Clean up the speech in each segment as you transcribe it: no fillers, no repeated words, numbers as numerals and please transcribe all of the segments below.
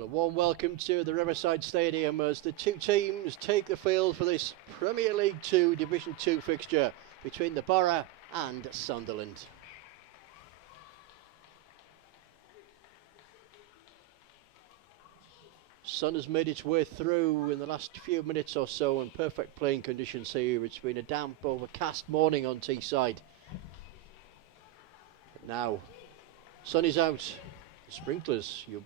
Well, a warm welcome to the Riverside Stadium as the two teams take the field for this Premier League 2 Division 2 fixture between the Boro and Sunderland. Sun has made its way through in the last few minutes or so in perfect playing conditions here. It's been a damp, overcast morning on Teesside. But now, sun is out. The sprinklers you'll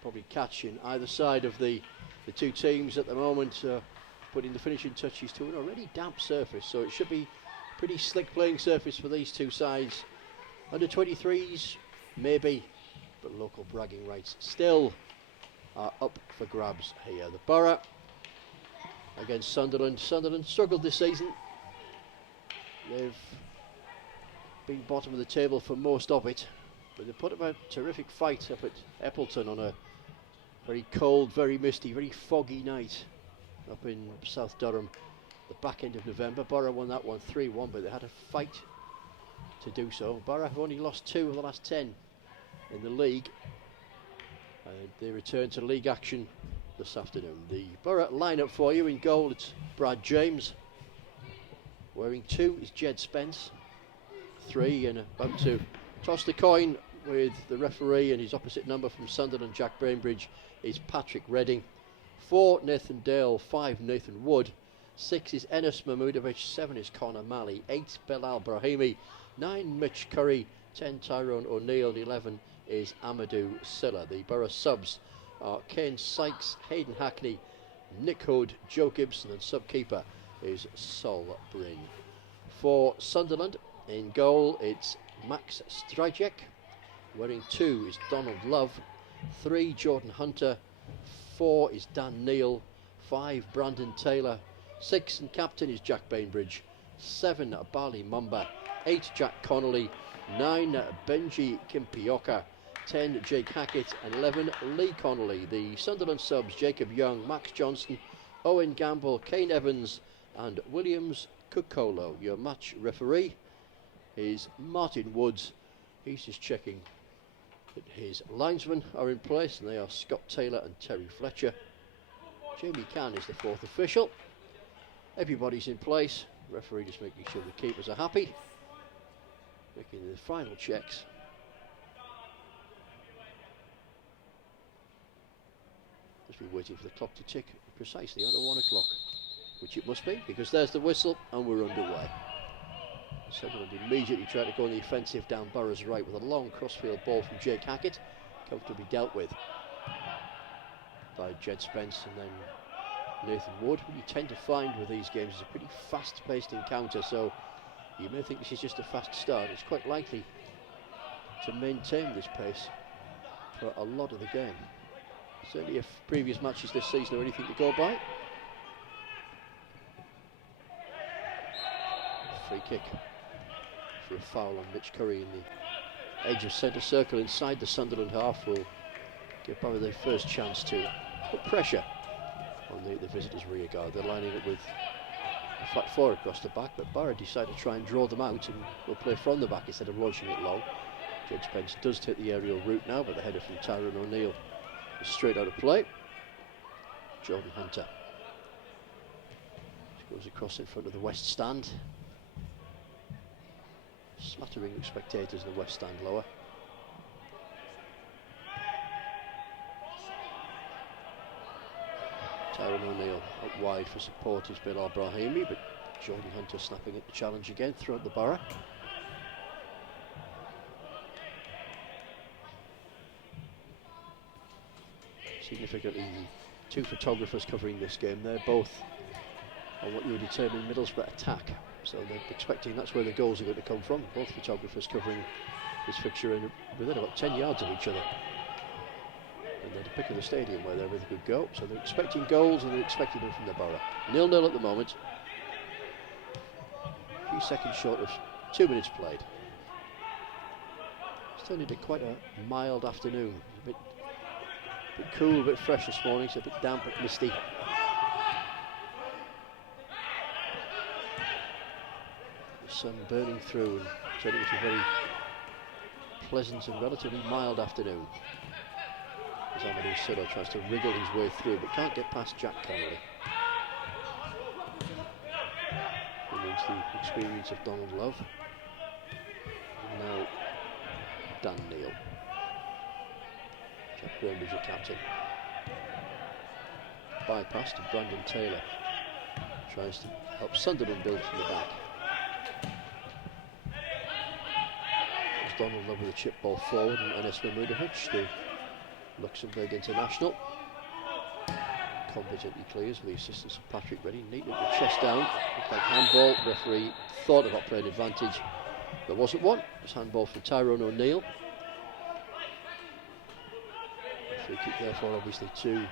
probably catch in either side of the two teams at the moment, putting the finishing touches to an already damp surface, so it should be a pretty slick playing surface for these two sides. Under 23s, maybe, but local bragging rights still are up for grabs here. The Boro against Sunderland. Sunderland struggled this season. They've been bottom of the table for most of it, but they put up a terrific fight up at Eppleton on a very cold, very misty, very foggy night up in South Durham, the back end of November. Boro won that one 3-1, but they had a fight to do so. Boro have only lost 2 of the last 10 in the league. They return to league action this afternoon. The Boro lineup for you: in goal, it's Brad James. Wearing 2 is Jed Spence. 3, and about to toss the coin with the referee and his opposite number from Sunderland, Jack Bainbridge, is Patrick Redding. 4, Nathan Dale. 5, Nathan Wood. 6 is Enes Mahmudovic. 7 is Connor Malley. 8, Belal Brahimi. 9, Mitch Curry. 10, Tyrone O'Neill. 11 is Amadou Silla. The Boro subs are Kane Sykes, Hayden Hackney, Nick Hood, Joe Gibson, and sub-keeper is Sol Bryn. For Sunderland, in goal it's Max Stryjek. Wearing 2 is Donald Love. 3, Jordan Hunter. 4 is Dan Neal. 5, Brandon Taylor. 6, and captain is Jack Bainbridge. 7, Bali Mumba. 8, Jack Connolly. 9, Benji Kimpioka. 10, Jake Hackett, and 11, Lee Connolly. The Sunderland subs: Jacob Young, Max Johnston, Owen Gamble, Kane Evans, and Williams Kukolo. Your match referee is Martin Woods. He's just checking that his linesmen are in place, and they are Scott Taylor and Terry Fletcher. Jamie Cann is the 4th official. Everybody's in place. Referee just making sure the keepers are happy, making the final checks. Just be waiting for the clock to tick precisely under 1 o'clock, which it must be, because there's the whistle and we're underway. Sunderland immediately trying to go on the offensive down Boro's right with a long crossfield ball from Jake Hackett, comfortably dealt with by Jed Spence, and then Nathan Wood. What you tend to find with these games is a pretty fast-paced encounter, so you may think this is just a fast start. It's quite likely to maintain this pace for a lot of the game. Certainly if previous matches this season are anything to go by. Free kick for a foul on Mitch Curry in the edge of centre circle inside the Sunderland half will give Boro their first chance to put pressure on the visitors' rear guard. They're lining up with a flat 4 across the back, but Boro decide to try and draw them out and will play from the back instead of launching it long. Jed Spence does take the aerial route now, but the header from Tyrone O'Neill is straight out of play. Jordan Hunter goes across in front of the West Stand. Smattering of spectators in the West Stand lower. Tyrone O'Neill out wide for support is Belal Brahimi, but Jordan Hunter snapping at the challenge again throughout the Boro. Significantly, the 2 photographers covering this game, they're both on what you would determine Middlesbrough attack, so they're expecting that's where the goals are going to come from. Both photographers covering this fixture in within about 10 yards of each other, and they're depicting the stadium where they're with a good go, so they're expecting goals, and they're expecting them from the Boro. 0-0 at the moment, a few seconds short of 2 minutes played. It's turned into quite a mild afternoon, a bit cool, a bit fresh this morning. It's a bit damp and misty. The sun burning through and turning into a very pleasant and relatively mild afternoon. As Amadou Silla tries to wriggle his way through, but can't get past Jack Connolly. He needs the experience of Donald Love. And now Dan Neal. Jack Grambridge, the captain. Bypass to Brandon Taylor. Tries to help Sunderland build from the back. It's Donald Love with a chip ball forward, and Enes Mahmudovic, the Luxembourg international, competently clears with the assistance of Patrick Reddy. Neatly with the chest down. Looked like handball. Referee thought about playing advantage. There wasn't one. It was handball for Tyrone O'Neill. Free kick therefore obviously to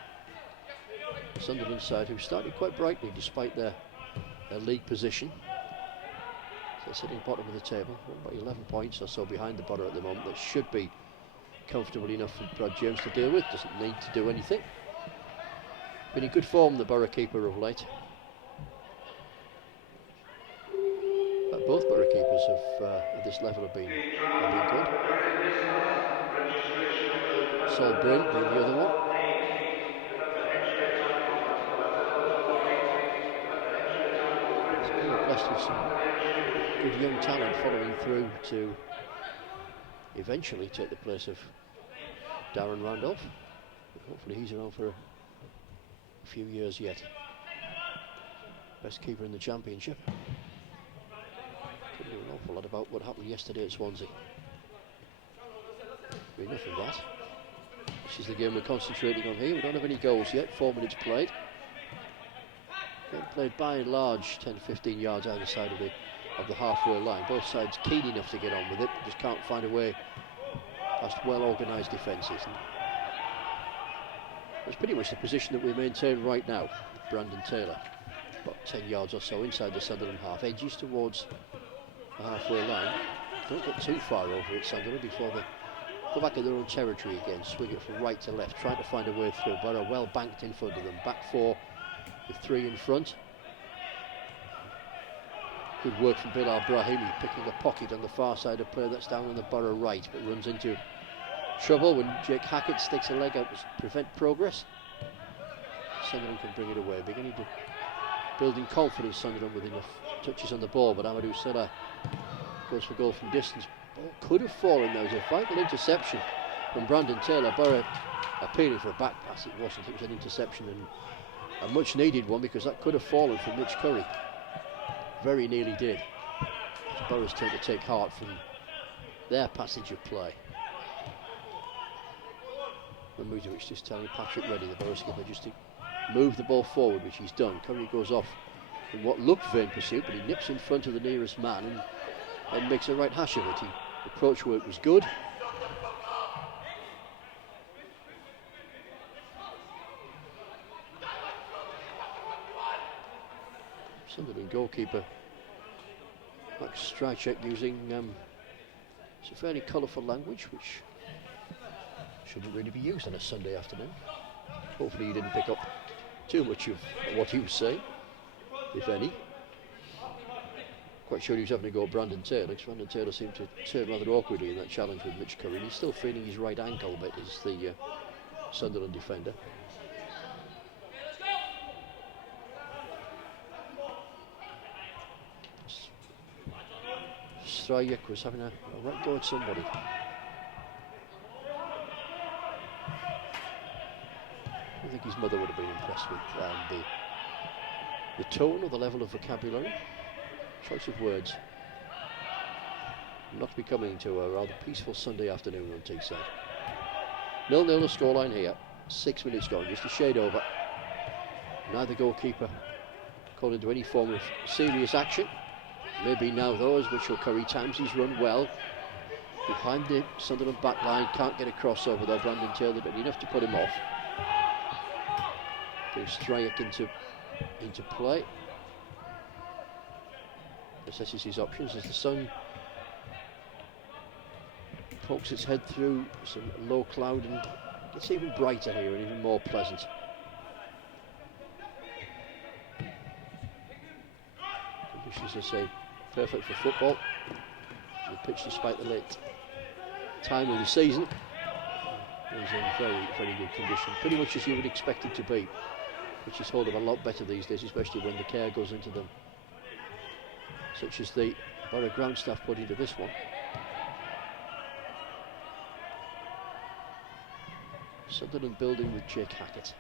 the Sunderland side, who started quite brightly despite their league position. So they're sitting bottom of the table, about 11 points or so behind the Boro at the moment. That should be comfortable enough for Brad Jones to deal with. Doesn't need to do anything. Been in good form, the Boro keeper of late. But both Boro keepers at this level have been good. Saul Brill being the other one. Blessed with some good young talent following through to eventually take the place of Darren Randolph. Hopefully he's around for a few years yet. Best keeper in the championship. Couldn't do an awful lot about what happened yesterday at Swansea. Enough of that. This is the game we're concentrating on here. We don't have any goals yet. 4 minutes played. Game played by and large 10-15 yards either side of the halfway line. Both sides keen enough to get on with it, just can't find a way past well organised defences. It's pretty much the position that we maintain right now. Brandon Taylor, about 10 yards or so inside the Sunderland half, edges towards the halfway line. Don't get too far over it, Sunderland, before they go back in their own territory again. Swing it from right to left, trying to find a way through. Boro well banked in front of them. Back four with three in front. Good work from Bilal Brahimi, picking a pocket on the far side of play that's down on the Boro right, but runs into trouble when Jake Hackett sticks a leg out to prevent progress. Sunderland can bring it away, beginning to building confidence. Sunderland with enough touches on the ball, but Amadou Salah goes for goal from distance. Ball could have fallen. There was a vital interception from Brandon Taylor. Boro appealing for a back pass. It wasn't. It was an interception, and a much needed one, because that could have fallen from Mitch Curry. Very nearly did. Boro's turn to take heart from their passage of play. Mahmudovic just telling Patrick Reddy, the Boro skipper, just to move the ball forward, which he's done. Curry goes off in what looked vain pursuit, but he nips in front of the nearest man and makes a right hash of it. The approach work was good. Sunderland goalkeeper Max Strychek using it's a fairly colourful language, which shouldn't really be used on a Sunday afternoon. Hopefully he didn't pick up too much of what he was saying, if any. Quite sure he was having to go at Brandon Taylor, because Brandon Taylor seemed to turn rather awkwardly in that challenge with Mitch Curry. He's still feeling his right ankle a bit as the Sunderland defender. Strychek was having a right go at somebody. I think his mother would have been impressed with the tone or the level of vocabulary, choice of words. Not becoming to a rather peaceful Sunday afternoon on Teesside. 0-0 the scoreline here. 6 minutes gone, just a shade over. Neither goalkeeper called into any form of serious action. Maybe now though, as Mitchell Curry times his run well. Behind the Sunderland back line, can't get a crossover though. Brandon Taylor did enough to put him off. Brings Strychek into play. Assesses his options as the sun pokes its head through some low cloud and gets even brighter here and even more pleasant. Conditions, as I say, perfect for football. The pitch, despite the late time of the season, He's in very, very good condition, pretty much as you would expect him to be, which is holding a lot better these days, especially when the care goes into them, such as the Boro ground staff put into this one. Sunderland building with Jake Hackett.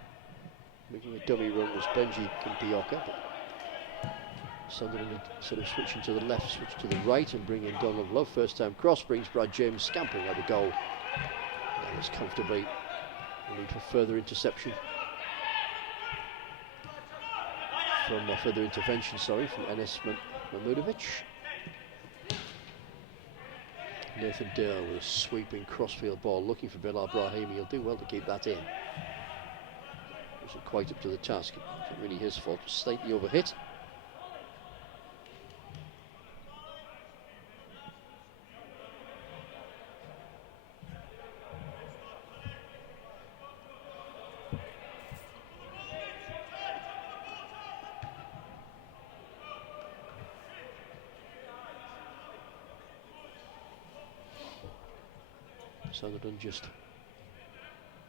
Making a dummy run was Benji Kimpioka, but Sunderland sort of switching to the left, switch to the right, and bring in Donald Love. First time cross brings Brad James scampering at the goal. That was comfortably. The need for further interception. From further intervention, sorry, from Enes Mahmudovic. Nathan Dale with a sweeping crossfield ball, looking for Bilal Brahimi. He'll do well to keep that in. Wasn't quite up to the task. It wasn't really his fault. Slightly overhit. Sunderland just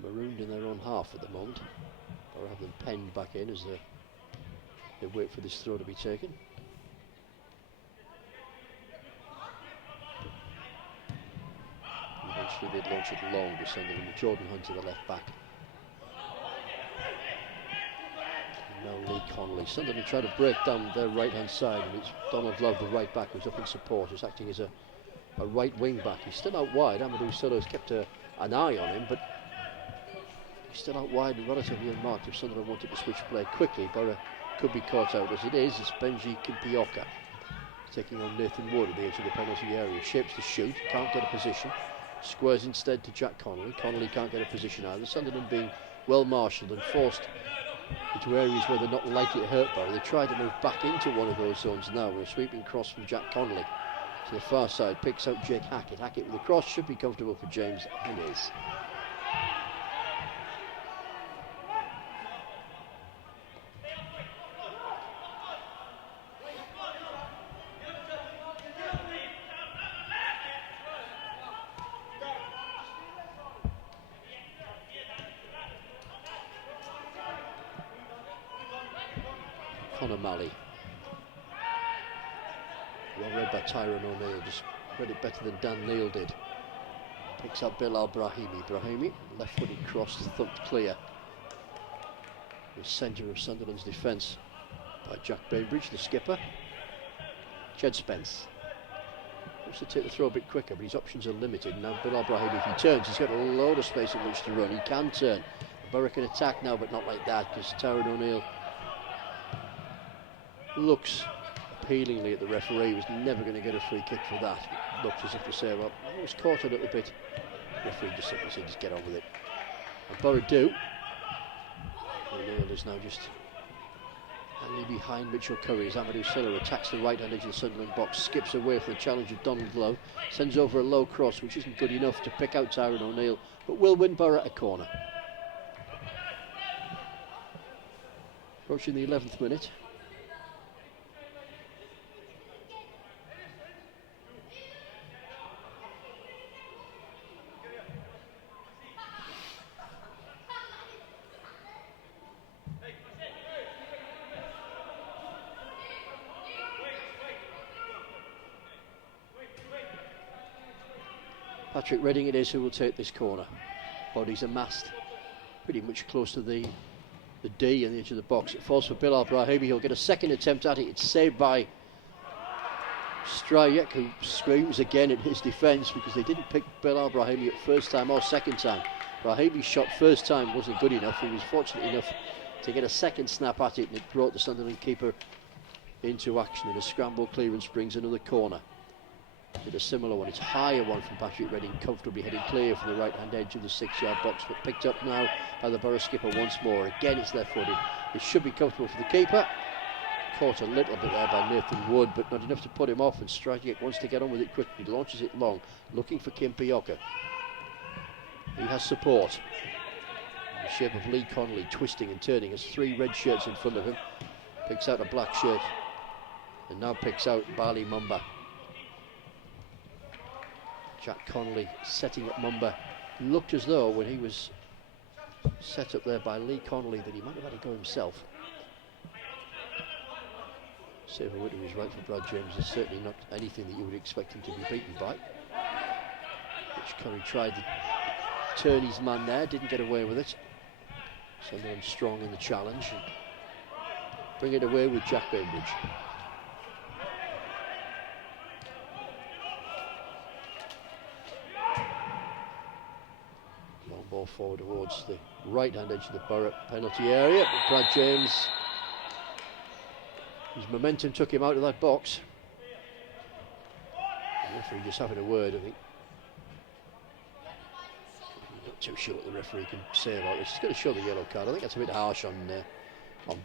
marooned in their own half at the moment, or have them penned back in as they wait for this throw to be taken. Eventually they'd launch it long to Sunderland with Jordan Hunt to the left back. And now Lee Connolly. Sunderland try to break down their right hand side, and it's Donald Love, the right back, who's up in support, who's acting as a right wing back. He's still out wide. Amadou Solo's kept an eye on him, but he's still out wide and relatively unmarked. If Sunderland wanted to switch play quickly, Boro could be caught out. As it is, it's Benji Kimpioka taking on Nathan Wood at the edge of the penalty area. Shapes to shoot, can't get a position. Squares instead to Jack Connolly. Connolly can't get a position either. Sunderland being well marshalled and forced into areas where they're not likely to hurt Boro. They try to move back into one of those zones now with a sweeping cross from Jack Connolly to the far side, picks out Jake Hackett. Hackett with the cross, should be comfortable for James, and is. Conor Malley. Well read by Tyrone O'Neill, just read it better than Dan Neal did. Picks up Bilal Brahimi. Brahimi, left-footed cross, thumped clear. The centre of Sunderland's defence by Jack Bainbridge, the skipper. Jed Spence wants to take the throw a bit quicker, but his options are limited. Now Bilal Brahimi, if he turns, he's got a load of space in which to run. He can turn. Boro can attack now, but not like that, because Tyrone O'Neill looks appealingly at the referee. Was never going to get a free kick for that. Looked as if to say, well, I was caught a little bit. The referee just simply said, just get on with it. And Boro do. O'Neill is now just hanging behind Mitchell Curry as Amadou Silla attacks the right hand edge of the Sunderland box, skips away from the challenge of Donald Love, sends over a low cross which isn't good enough to pick out Tyrone O'Neill, but will win Boro a corner. Approaching the 11th minute. Patrick Redding it is who will take this corner. Bodies amassed pretty much close to the D on the edge of the box. It falls for Bilal Brahimi. He'll get a second attempt at it. It's saved by Strajek, who screams again at his defence because they didn't pick Bilal Brahimi at first time or second time. Brahimi's shot first time wasn't good enough. He was fortunate enough to get a second snap at it, and it brought the Sunderland keeper into action, and a scramble clearance brings another corner. Did a similar one. It's a higher one from Patrick Redding, comfortably heading clear from the right hand edge of the 6-yard box, but picked up now by the Boro skipper once more. Again it's left footed. It should be comfortable for the keeper. Caught a little bit there by Nathan Wood, but not enough to put him off, and Strajek wants to get on with it quickly. Launches it long, looking for Kimpioka. He has support in the shape of Lee Connolly, twisting and turning. Has 3 red shirts in front of him. Picks out a black shirt and now picks out Bali Mumba. Jack Connolly setting up Mumba looked as though when he was set up there by Lee Connolly that he might have had to go himself. Save a word to his right for Brad James is certainly not anything that you would expect him to be beaten by. Which Curry tried to turn his man there, didn't get away with it. Sunderland strong in the challenge and bring it away with Jack Bainbridge. Long ball forward towards the right hand edge of the Boro penalty area, but Brad James, his momentum took him out of that box. The referee just having a word, I think. I'm not too sure what the referee can say about this. He's going to show the yellow card. I think that's a bit harsh on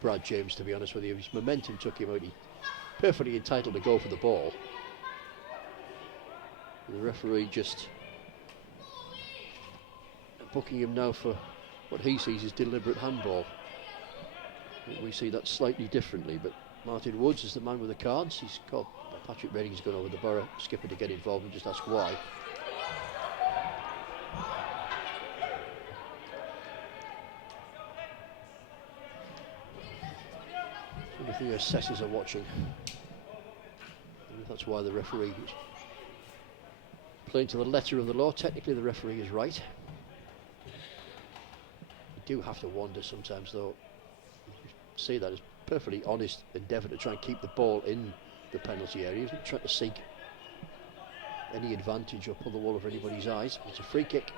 Brad James, to be honest with you. His momentum took him out. He's perfectly entitled to go for the ball. The referee just booking him now for what he sees as deliberate handball. We see that slightly differently, but Martin Woods is the man with the cards. He's got Patrick Redding's gone over the Boro skipper to get involved and just ask why. If the assessors are watching, that's why the referee is playing to the letter of the law. Technically the referee is right. You do have to wonder sometimes though. You see that as perfectly honest endeavour to try and keep the ball in the penalty area. He's not trying to seek any advantage or pull the wool over anybody's eyes. It's a free kick.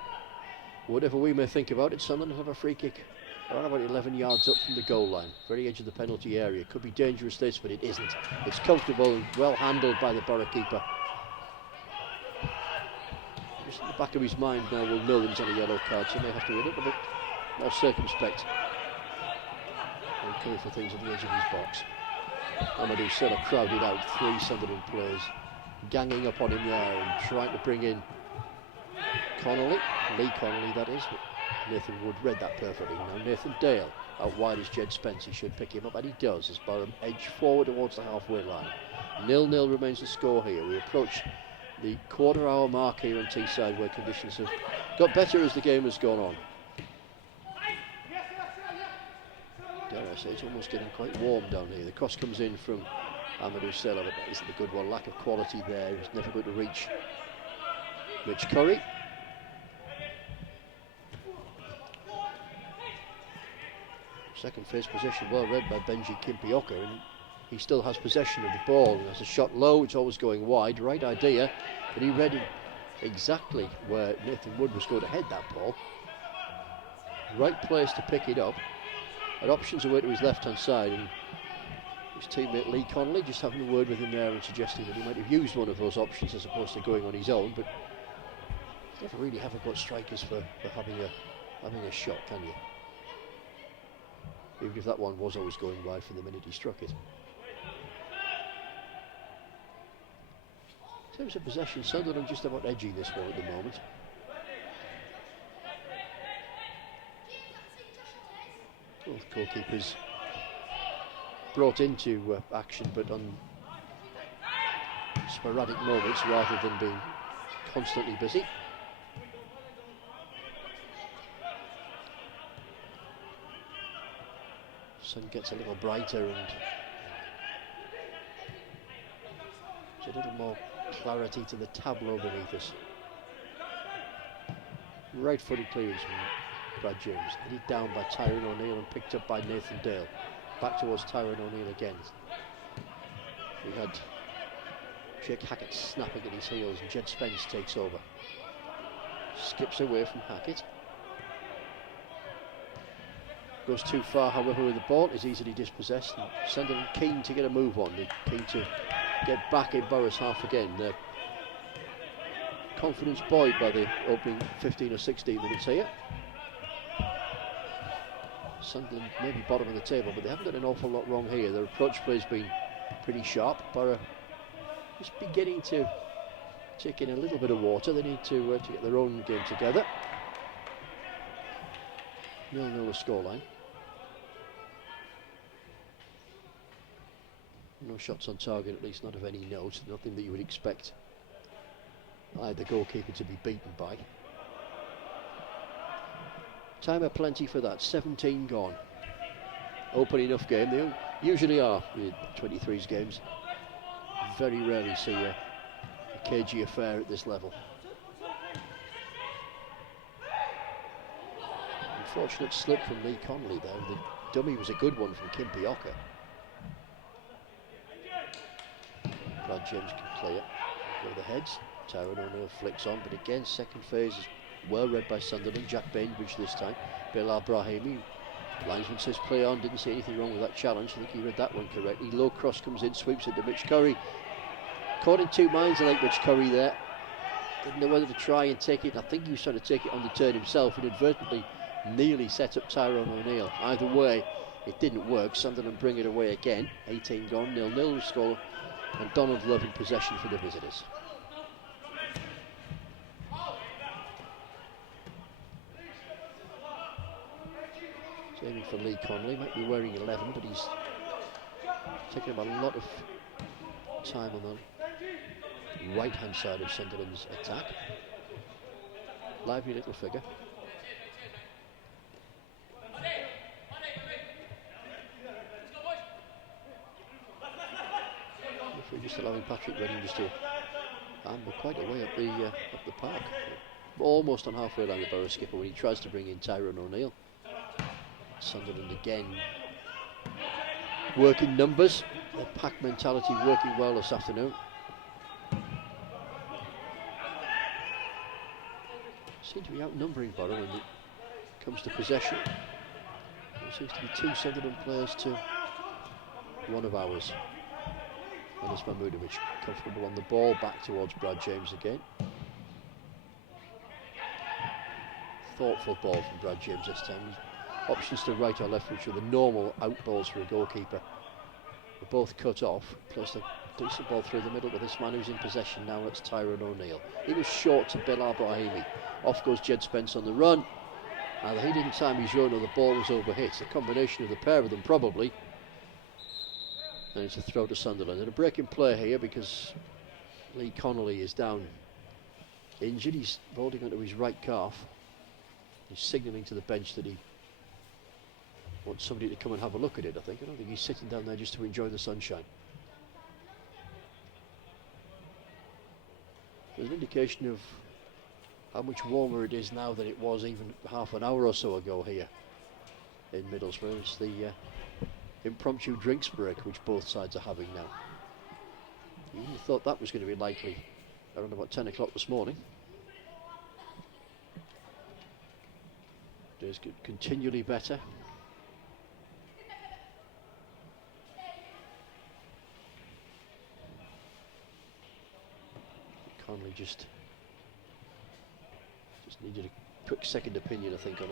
Whatever we may think about it, Sunderland have a free kick around about 11 yards up from the goal line, very edge of the penalty area. Could be dangerous this, but it isn't. It's comfortable and well handled by the Boro keeper. Just in the back of his mind now will know that he's on a yellow card, so he may have to be a little bit more circumspect and coming for things at the edge of his box. Amadou Sella crowded out, 3 Sunderland players ganging up on him there and trying to bring in Connolly, Lee Connolly that is, but Nathan Wood read that perfectly. Now Nathan Dale out wide as Jed Spence. He should pick him up, and he does as Boro edge forward towards the halfway line. 0-0 remains the score here. We approach the quarter-hour mark here on Teesside, where conditions have got better as the game has gone on. Dare I say, it's almost getting quite warm down here. The cross comes in from Amadou Sella, but that isn't a good one. Lack of quality there. He was never going to reach Mitch Curry. Second phase possession well read by Benji Kimpioka, and he still has possession of the ball. There's a shot low, it's always going wide. Right idea, but he read it exactly where Nathan Wood was going to head that ball. Right place to pick it up. Had options away to his left hand side, and his teammate Lee Connolly just having a word with him there and suggesting that he might have used one of those options as opposed to going on his own. But you never really have got strikers for having a shot, can you? Even if that one was always going wide from the minute he struck it. In terms of possession, Sunderland just about edging this one at the moment. Both goalkeepers brought into action, but on sporadic moments rather than being constantly busy. Sun gets a little brighter and there's a little more clarity to the tableau beneath us. Right footed clearance from Brad James, headed down by Tyrone O'Neill and picked up by Nathan Dale. Back towards Tyrone O'Neill again. We had Jake Hackett snapping at his heels and Jed Spence takes over. Skips away from Hackett. Goes too far, however, with the ball, is easily dispossessed. And Sunderland keen to get a move on. They're keen to get back in Boro's half again. They're confidence buoyed by the opening 15 or 16 minutes here. Sunderland maybe bottom of the table, but they haven't done an awful lot wrong here. Their approach play has been pretty sharp. Boro just beginning to take in a little bit of water. They need to get their own game together. 0-0 the scoreline. No shots on target, at least not of any note. Nothing that you would expect either goalkeeper to be beaten by. Time aplenty for that. 17 gone. Open enough game. They usually are with 23s games. Very rarely see a cagey affair at this level. Unfortunate slip from Lee Connolly there. The dummy was a good one from Kimpioka. Brad James can clear. Go the heads. Tyrone O'Neill flicks on, but again, second phase is well read by Sunderland. Jack Bainbridge this time. Bilal Brahimi. Linesman says play on, didn't see anything wrong with that challenge. I think he read that one correctly. Low cross comes in, sweeps it to Mitch Curry. Caught in 2 minds, I think, Mitch Curry there. Didn't know whether to try and take it. I think he was trying to take it on the turn himself, inadvertently nearly set up Tyrone O'Neill. Either way, it didn't work. Sunderland bring it away again. 18 gone, 0-0 score, and Donald Love in possession for the visitors. Aiming for Lee Connolly, might be wearing 11, but he's taking up a lot of time on the right hand side of Sunderland's attack. Lively little figure. If we're just allowing Patrick Redding just to, and we're quite a way up the park, almost on halfway line the Boro skipper when he tries to bring in Tyrone O'Neill. Sunderland again working numbers, their pack mentality working well this afternoon. Seem to be outnumbering Boro when it comes to possession. There seems to be 2 Sunderland players to 1 of ours. Anis Mahmudovic comfortable on the ball, back towards Brad James again. Thoughtful ball from Brad James this time. Options to right or left, which are the normal out balls for a goalkeeper, were both cut off. Plus a decent ball through the middle, but this man who's in possession now, it's Tyrone O'Neill. He was short to Bilal Brahimi. Off goes Jed Spence on the run. Either he didn't time his run or the ball was overhit. A combination of the pair of them probably. And it's a throw to Sunderland. And a break in play here because Lee Connolly is down injured. He's holding onto his right calf. He's signalling to the bench that he wants somebody to come and have a look at it, I think. I don't think he's sitting down there just to enjoy the sunshine. There's an indication of how much warmer it is now than it was even half an hour or so ago here in Middlesbrough. It's the impromptu drinks break which both sides are having now. You wouldn't have thought that was going to be likely around about 10 o'clock this morning. Days get continually better. Connolly just needed a quick second opinion, I think, on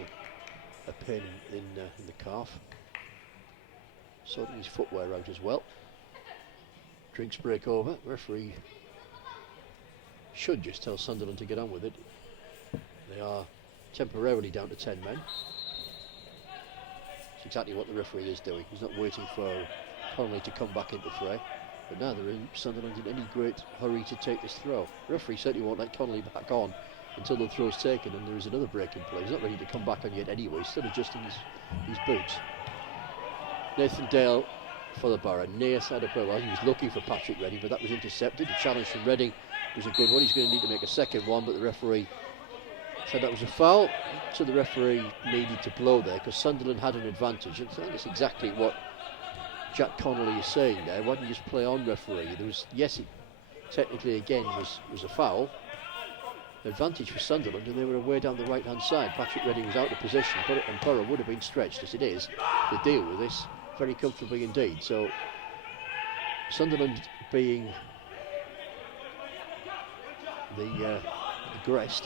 a pain in the calf. Sorting his footwear out as well. Drinks break over. Referee should just tell Sunderland to get on with it. They are temporarily down to 10 men. It's exactly what the referee is doing. He's not waiting for Connolly to come back into fray. But neither is Sunderland in any great hurry to take this throw. The referee certainly won't let Connolly back on until the throw's taken and there is another break in play. He's not ready to come back on yet anyway. He's still adjusting his boots. Nathan Dale for the Boro. Near side of play. Well, he was looking for Patrick Redding, but that was intercepted. The challenge from Redding was a good one. He's going to need to make a second one, but the referee said that was a foul. So the referee needed to blow there because Sunderland had an advantage. And I think that's exactly what Jack Connolly is saying there. Why didn't you just play on, referee? There was, yes, it technically again was a foul. Advantage for Sunderland, and they were away down the right hand side. Patrick Redding was out of position, and Boro would have been stretched as it is to deal with this very comfortably indeed. So Sunderland being the aggressed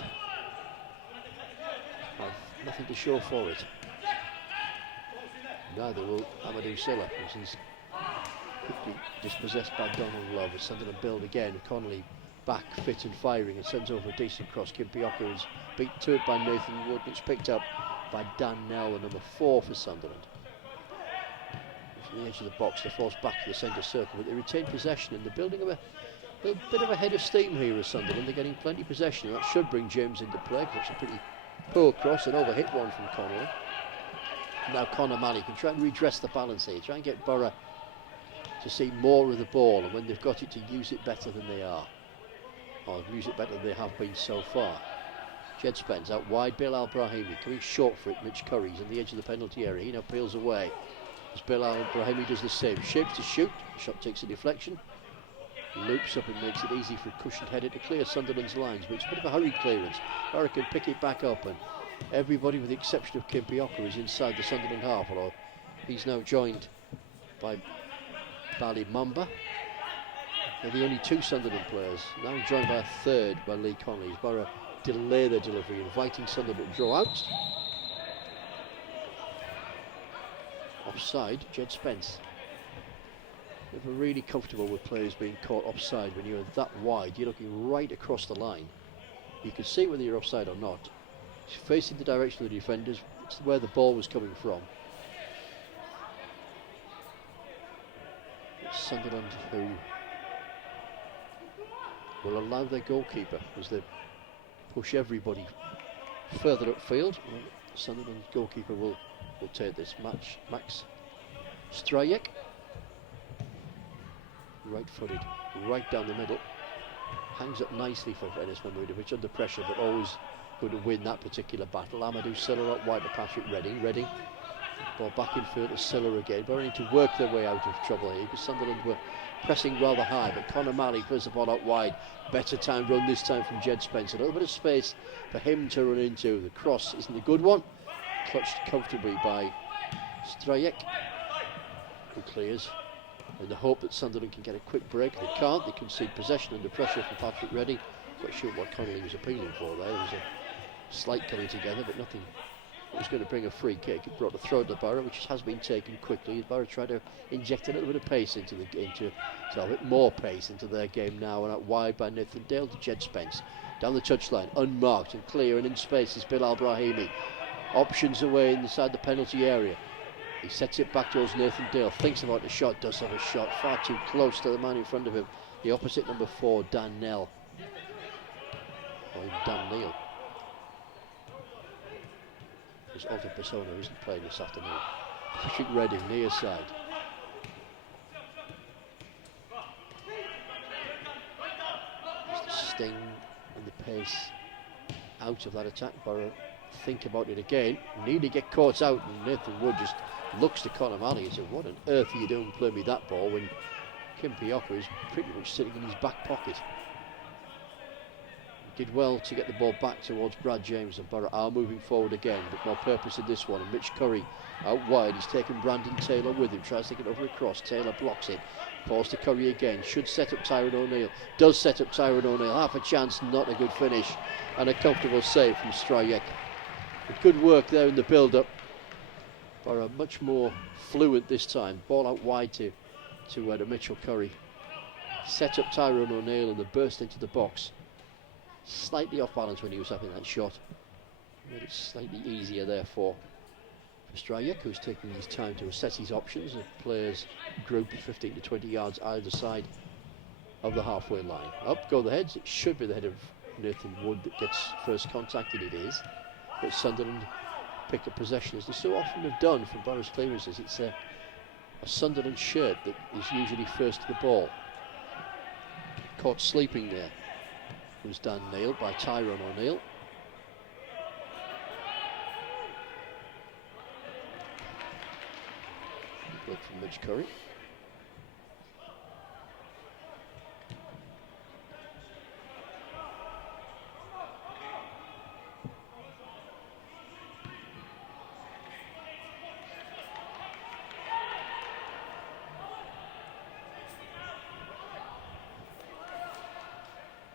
have nothing to show for it. Neither will Amadou Silla, as he's quickly dispossessed by Donald Love. As Sunderland build again, Connolly back fit and firing and sends over a decent cross. Kimpioka is beat to it by Nathan Wood. It's picked up by Dan Nell, the number 4 for Sunderland. From the edge of the box, they're forced back to the centre circle, but they retain possession and they're building up a little bit of a head of steam here as Sunderland. They're getting plenty of possession, and that should bring James into play because it's a pretty Poor cross and overhit one from Connolly. Now Conor Malley can try and redress the balance here, try and get Boro to see more of the ball, and when they've got it, to use it better than they are, or use it better than they have been so far. Jed Spence out wide, Bilal Brahimi coming short for it. Mitch Curry's on the edge of the penalty area. He now peels away as Bilal Brahimi does the same. Shapes to shoot, shot takes a deflection, loops up and makes it easy for a cushioned header to clear Sunderland's lines, but it's a bit of a hurried clearance. Boro can pick it back up, and everybody with the exception of Kimpioka is inside the Sunderland half, although he's now joined by Bali Mamba. They're the only two Sunderland players, now joined by a third by Lee Connolly. As Boro delay their delivery, inviting Sunderland to draw out. Offside, Jed Spence. Never really comfortable with players being caught offside. When you're that wide, you're looking right across the line. You can see whether you're offside or not. It's facing the direction of the defenders. It's where the ball was coming from. It's Sunderland who will allow their goalkeeper, as they push everybody further upfield. Well, Sunderland goalkeeper will take this match. Max Strajek, right-footed, right down the middle, hangs up nicely for Enis Mahmudovic under pressure, but always going to win that particular battle. Amadou Silla up wide to Patrick Redding. Ball back in field to Silla again. But need to work their way out of trouble here, because Sunderland were pressing rather high, but Conor Malley plays the ball out wide. Better time run this time from Jed Spence. A little bit of space for him to run into. The cross isn't a good one. Clutched comfortably by Strajek, who clears in the hope that Sunderland can get a quick break. They can't. They concede possession under pressure from Patrick Redding. Not sure what Connolly was appealing for there. There was a slight coming together, but nothing. It was going to bring a free kick. It brought a throw to Boro, which has been taken quickly. Boro tried to inject a little bit of pace into a bit more pace into their game now, and out wide by Nathan Dale to Jed Spence. Down the touchline, unmarked and clear, and in space is Bilal Brahimi. Options away inside the penalty area. He sets it back towards Nathan Dale, thinks about the shot, does have a shot, far too close to the man in front of him. The opposite number 4, Dan Nell. Or Dan Neal. His alter persona isn't playing this afternoon. Patrick Redding, near side. Just the sting and the pace out of that attack. Boro think about it again. Nearly get caught out, and Nathan Wood just looks to Conor Malley and says, "What on earth are you doing playing me that ball?" when Kimpioka is pretty much sitting in his back pocket. Did well to get the ball back towards Brad James, and Boro are moving forward again, but more purpose in this one. And Mitch Curry out wide, he's taken Brandon Taylor with him, tries to get over across. Taylor blocks it, falls to Curry again, should set up Tyrone O'Neill, does set up Tyrone O'Neill, half a chance, not a good finish, and a comfortable save from Strajek. Good work there in the build-up. Boro much more fluent this time, ball out wide to Mitchell Curry, set up Tyrone O'Neill and the burst into the box. Slightly off balance when he was having that shot. Made it slightly easier therefore for Strajek, who's taking his time to assess his options. The players group 15 to 20 yards either side of the halfway line. Up go the heads. It should be the head of Nathan Wood that gets first contact, and it is. But Sunderland pick up possession, as they so often have done from Boro's clearances. It's a Sunderland shirt that is usually first to the ball. Caught sleeping there was Dan Neal by Tyrone O'Neill. Good from Mitch Curry.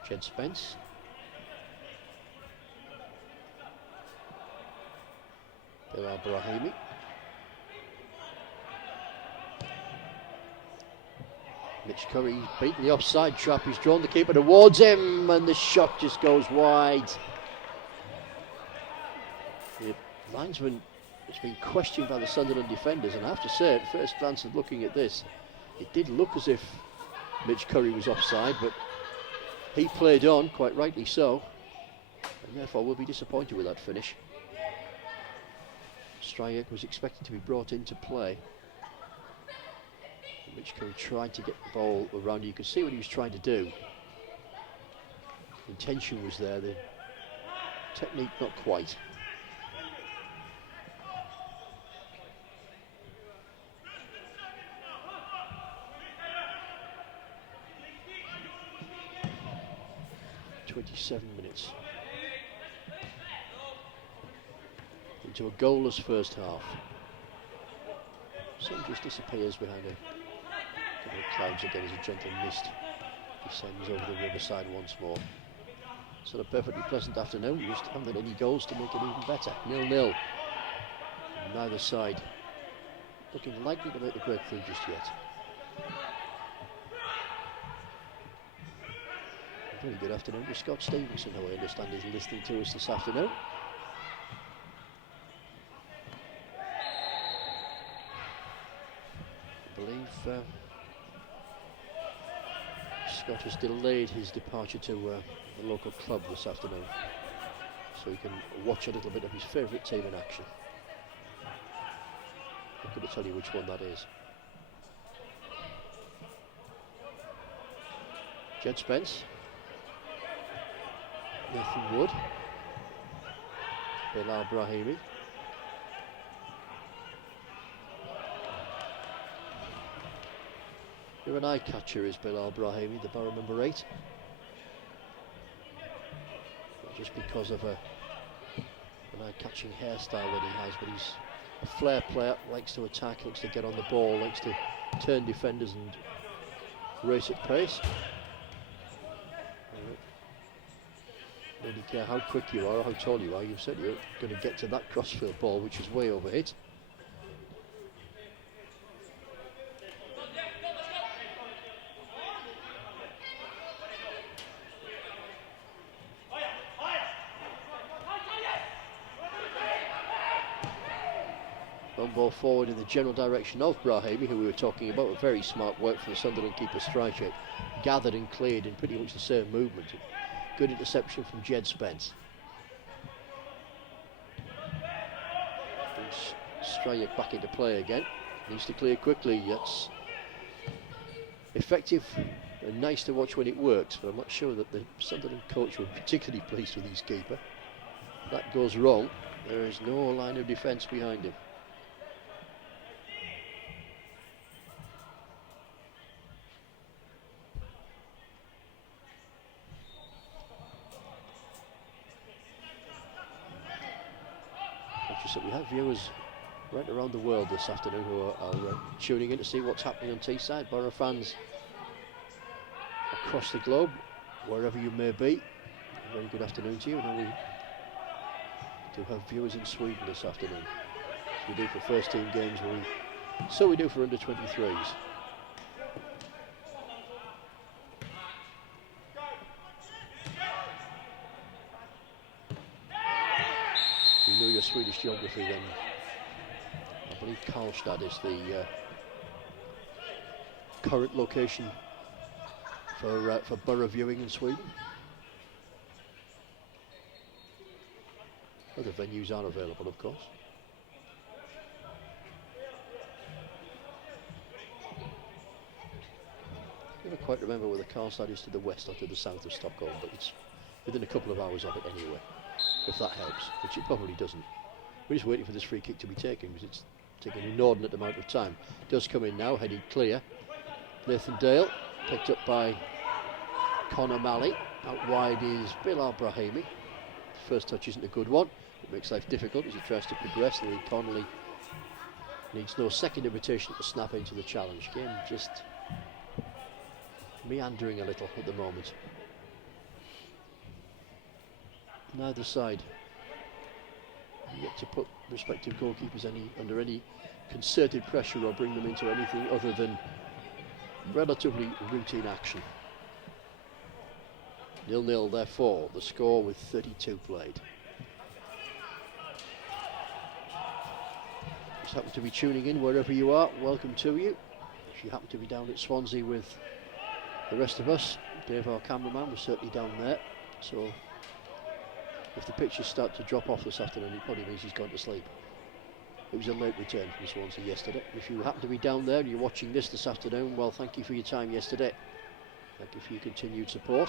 Jed Spence. Bilal Brahimi. Mitch Curry beating the offside trap. He's drawn the keeper towards him, and the shot just goes wide. The linesman has been questioned by the Sunderland defenders, and I have to say, at first glance of looking at this, it did look as if Mitch Curry was offside, but he played on, quite rightly so. therefore will be disappointed with that finish. Stryjek was expected to be brought into play. Mitch Curry tried to get the ball around. You could see what he was trying to do. Intention was there, the technique not quite. .27 into a goalless first half. Sun just disappears behind a couple of clouds again as a gentle mist descends over the Riverside once more. It's not a perfectly pleasant afternoon, we just haven't had any goals to make it even better. 0-0. Neither side looking likely to make the breakthrough just yet. A very good afternoon to Scott Stevenson, who I understand is listening to us this afternoon. I believe Scott has delayed his departure to the local club this afternoon, so he can watch a little bit of his favourite team in action. I'm going to tell you which one that is. Jed Spence, Nathan Wood, Bilal Brahimi, you're an eye catcher is Bilal Brahimi, the Boro number 8. Not just because of an eye-catching hairstyle that he has, but he's a flair player, likes to attack, likes to get on the ball, likes to turn defenders and race at pace. Don't really care how quick you are or how tall you are, you've said you're going to get to that crossfield ball, which is way over hit. Long ball forward in the general direction of Brahimi, who we were talking about. A very smart work from the Sunderland keeper Stryjek. Gathered and cleared in pretty much the same movement. Good interception from Jed Spence. Stryjek back into play again. Needs to clear quickly. That's effective and nice to watch when it works, but I'm not sure that the Sunderland coach will be particularly pleased with his keeper. If that goes wrong, there is no line of defence behind him. So we have viewers right around the world this afternoon who are tuning in to see what's happening on Teesside. Boro fans across the globe, wherever you may be, a very good afternoon to you. And we do have viewers in Sweden this afternoon, as we do for first team games, so we do for under 23s. If you know your Swedish geography, then I believe Karlstad is the current location for Boro viewing in Sweden. Other venues are available, of course. I never quite remember whether Karlstad is to the west or to the south of Stockholm, but it's within a couple of hours of it anyway, if that helps, which it probably doesn't. We're just waiting for this free kick to be taken because it's taking an inordinate amount of time. It does come in now, headed clear. Nathan Dale, picked up by Conor Malley. Out wide is Bilal Brahimi. First touch isn't a good one. It makes life difficult as he tries to progress. Lee Connolly needs no second invitation to snap into the challenge. Game just meandering a little at the moment. Neither side yet to put respective goalkeepers under any concerted pressure or bring them into anything other than relatively routine action. 0-0 therefore, the score with 32 played. Just happen to be tuning in wherever you are, welcome to you. If you happen to be down at Swansea with the rest of us, Dave, our cameraman, was certainly down there, so if the pitches start to drop off this afternoon, it probably means he's gone to sleep. It was a late return from Swansea yesterday. If you happen to be down there and you're watching this afternoon, well, thank you for your time yesterday. Thank you for your continued support.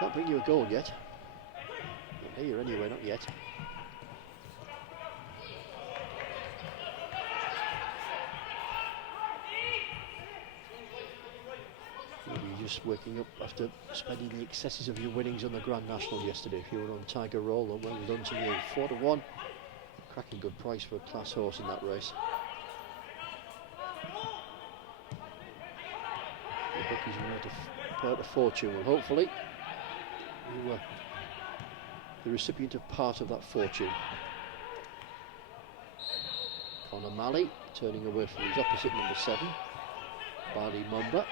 Can't bring you a goal yet. Not here anyway, not yet. You're just waking up after spending the excesses of your winnings on the Grand National yesterday. If you were on Tiger Roll, well done to you. 4-1. Cracking good price for a class horse in that race. The bookies are going to pay out a fortune. Well, hopefully you were the recipient of part of that fortune. Conor Malley turning away from his opposite number 7, Bali Mumba.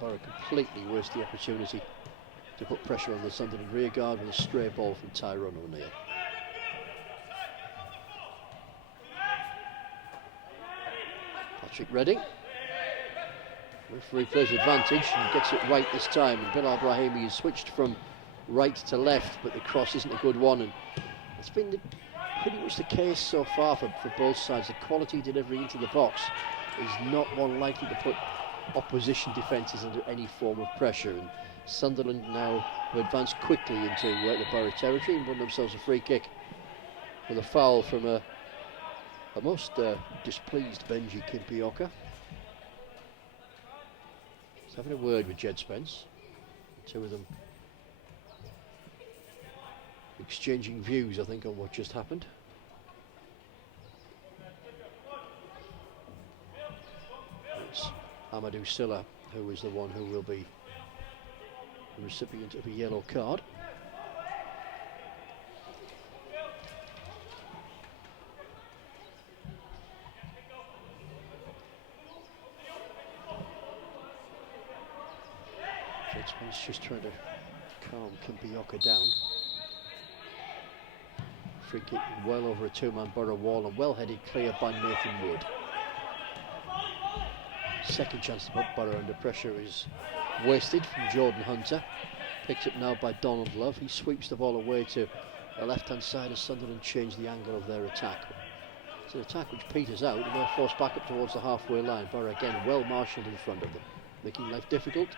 Boro completely waste the opportunity to put pressure on the Sunderland rearguard with a stray ball from Tyrone O'Neill. Patrick Redding. Referee plays advantage and gets it right this time. And Bilal Brahimi has switched from right to left, but the cross isn't a good one. And it's been pretty much the case so far for both sides. The quality delivery into the box is not one likely to put opposition defences under any form of pressure. And Sunderland now have advanced quickly into the Boro territory and won themselves a free kick with a foul from a most displeased Benji Kimpioka. He's having a word with Jed Spence. The two of them exchanging views, I think, on what just happened. It's Amadou Silla who is the one who will be the recipient of a yellow card. Jed Spence just trying to calm Kimpioka down. Free kick well over a two-man Boro wall and well headed clear by Nathan Wood. Second chance to put Boro under pressure is wasted from Jordan Hunter. Picked up now by Donald Love. He sweeps the ball away to the left-hand side as Sunderland change the angle of their attack. It's an attack which peters out and they're forced back up towards the halfway line. Boro again well marshalled in front of them, making life difficult.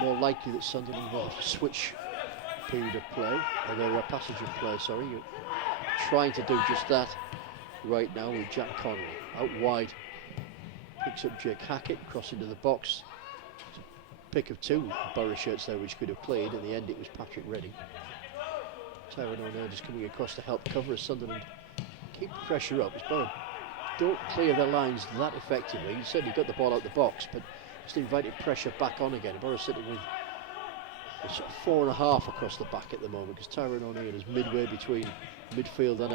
More likely that Sunderland will have to switch period of play, or their passage of play, sorry. You're trying to do just that right now with Jack Connolly. Out wide, picks up Jake Hackett, cross into the box. It's a pick of two Boro shirts there which could have played. In the end it was Patrick Redding. Tyrone O'Neill just coming across to help cover as Sunderland keep the pressure up. As Boro don't clear their lines that effectively. He certainly got the ball out the box, but just invited pressure back on again. Boro sitting with a sort of 4.5 across the back at the moment, because Tyrone O'Neill is midway between midfield and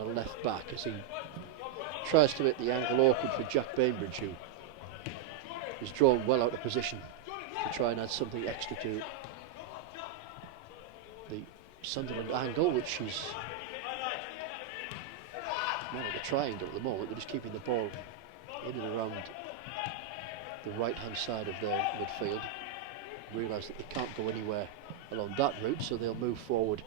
a left back as he tries to make the angle awkward for Jack Bainbridge, who is drawn well out of position to try and add something extra to the Sunderland angle, which is more like a triangle at the moment. They're just keeping the ball in and around the right hand side of their midfield. Realise that they can't go anywhere along that route, so they'll move forward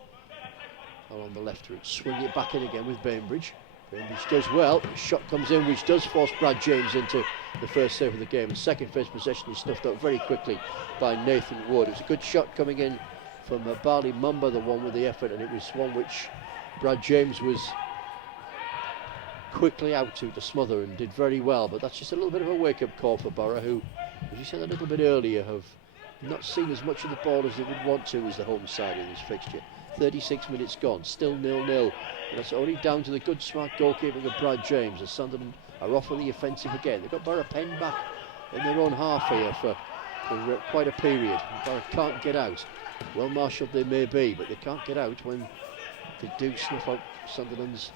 along the left route. Swing it back in again with Bainbridge. Bainbridge does well. The shot comes in, which does force Brad James into the first save of the game. And second phase possession is snuffed out very quickly by Nathan Wood. It was a good shot coming in from Bali Mumba, the one with the effort, and it was one which Brad James was quickly out to smother and did very well. But that's just a little bit of a wake-up call for Boro, who, as you said a little bit earlier, have not seen as much of the ball as they would want to as the home side in this fixture. 36 minutes gone, still 0-0. And that's only down to the good smart goalkeeping of Brad James, as Sunderland are off on the offensive again. They've got Boro penned back in their own half here for quite a period. Boro can't get out. Well marshalled they may be, but they can't get out when they do snuff out Sunderland's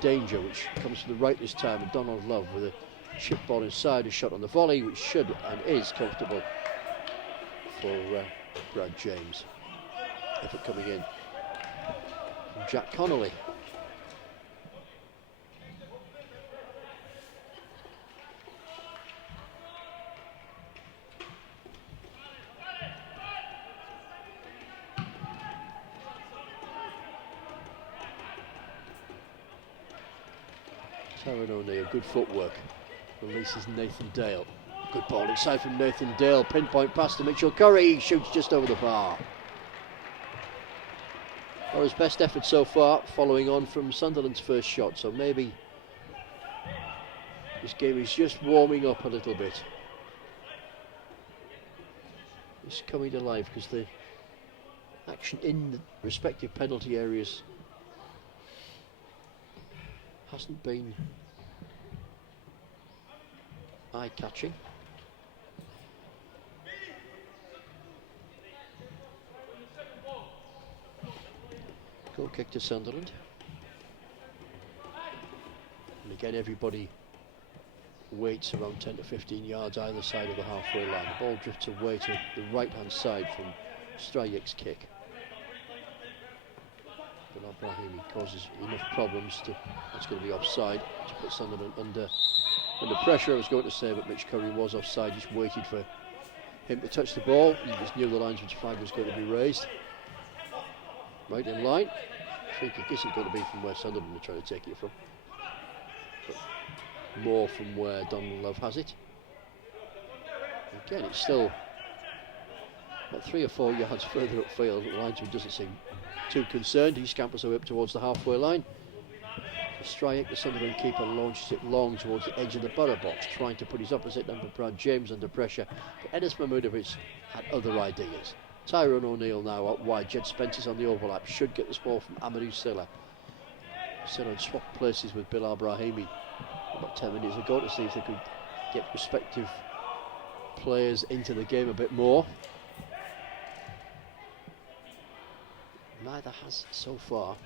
danger, which comes to the right this time with Donald Love with a chip ball inside, a shot on the volley, which should and is comfortable for Brad James. Effort coming in from Jack Connolly. Tyrone O'Neill, good footwork. Releases Nathan Dale. Good ball inside from Nathan Dale. Pinpoint pass to Mitchell Curry. He shoots just over the bar. Boro's best effort so far, following on from Sunderland's first shot. So maybe this game is just warming up a little bit. It's coming to life because the action in the respective penalty areas hasn't been eye-catching. Goal kick to Sunderland. And again, everybody waits around 10 to 15 yards either side of the halfway line. The ball drifts away to the right-hand side from Strajek's kick. But Brahimi causes enough problems to, that's going to be offside, to put Sunderland under pressure. I was going to say, but Mitch Curry was offside, just waited for him to touch the ball. He just knew the linesman's flag was going to be raised. Right in line. Free kick isn't going to be from where Sunderland are trying to take it from, but more from where Donald Love has it. Again, it's still about 3 or 4 yards further upfield. The linesman doesn't seem too concerned. He scampers away up towards the halfway line. Strajek, the Sunderland keeper, launches it long towards the edge of the Boro box, trying to put his opposite number, Brad James, under pressure. But Enes Mahmudovic had other ideas. Tyrone O'Neill now out wide. Jed Spencer's on the overlap. Should get this ball from Amadou Sylla. Sylla swapped places with Bilal Brahimi about 10 minutes ago to see if they could get respective players into the game a bit more. Neither has so far.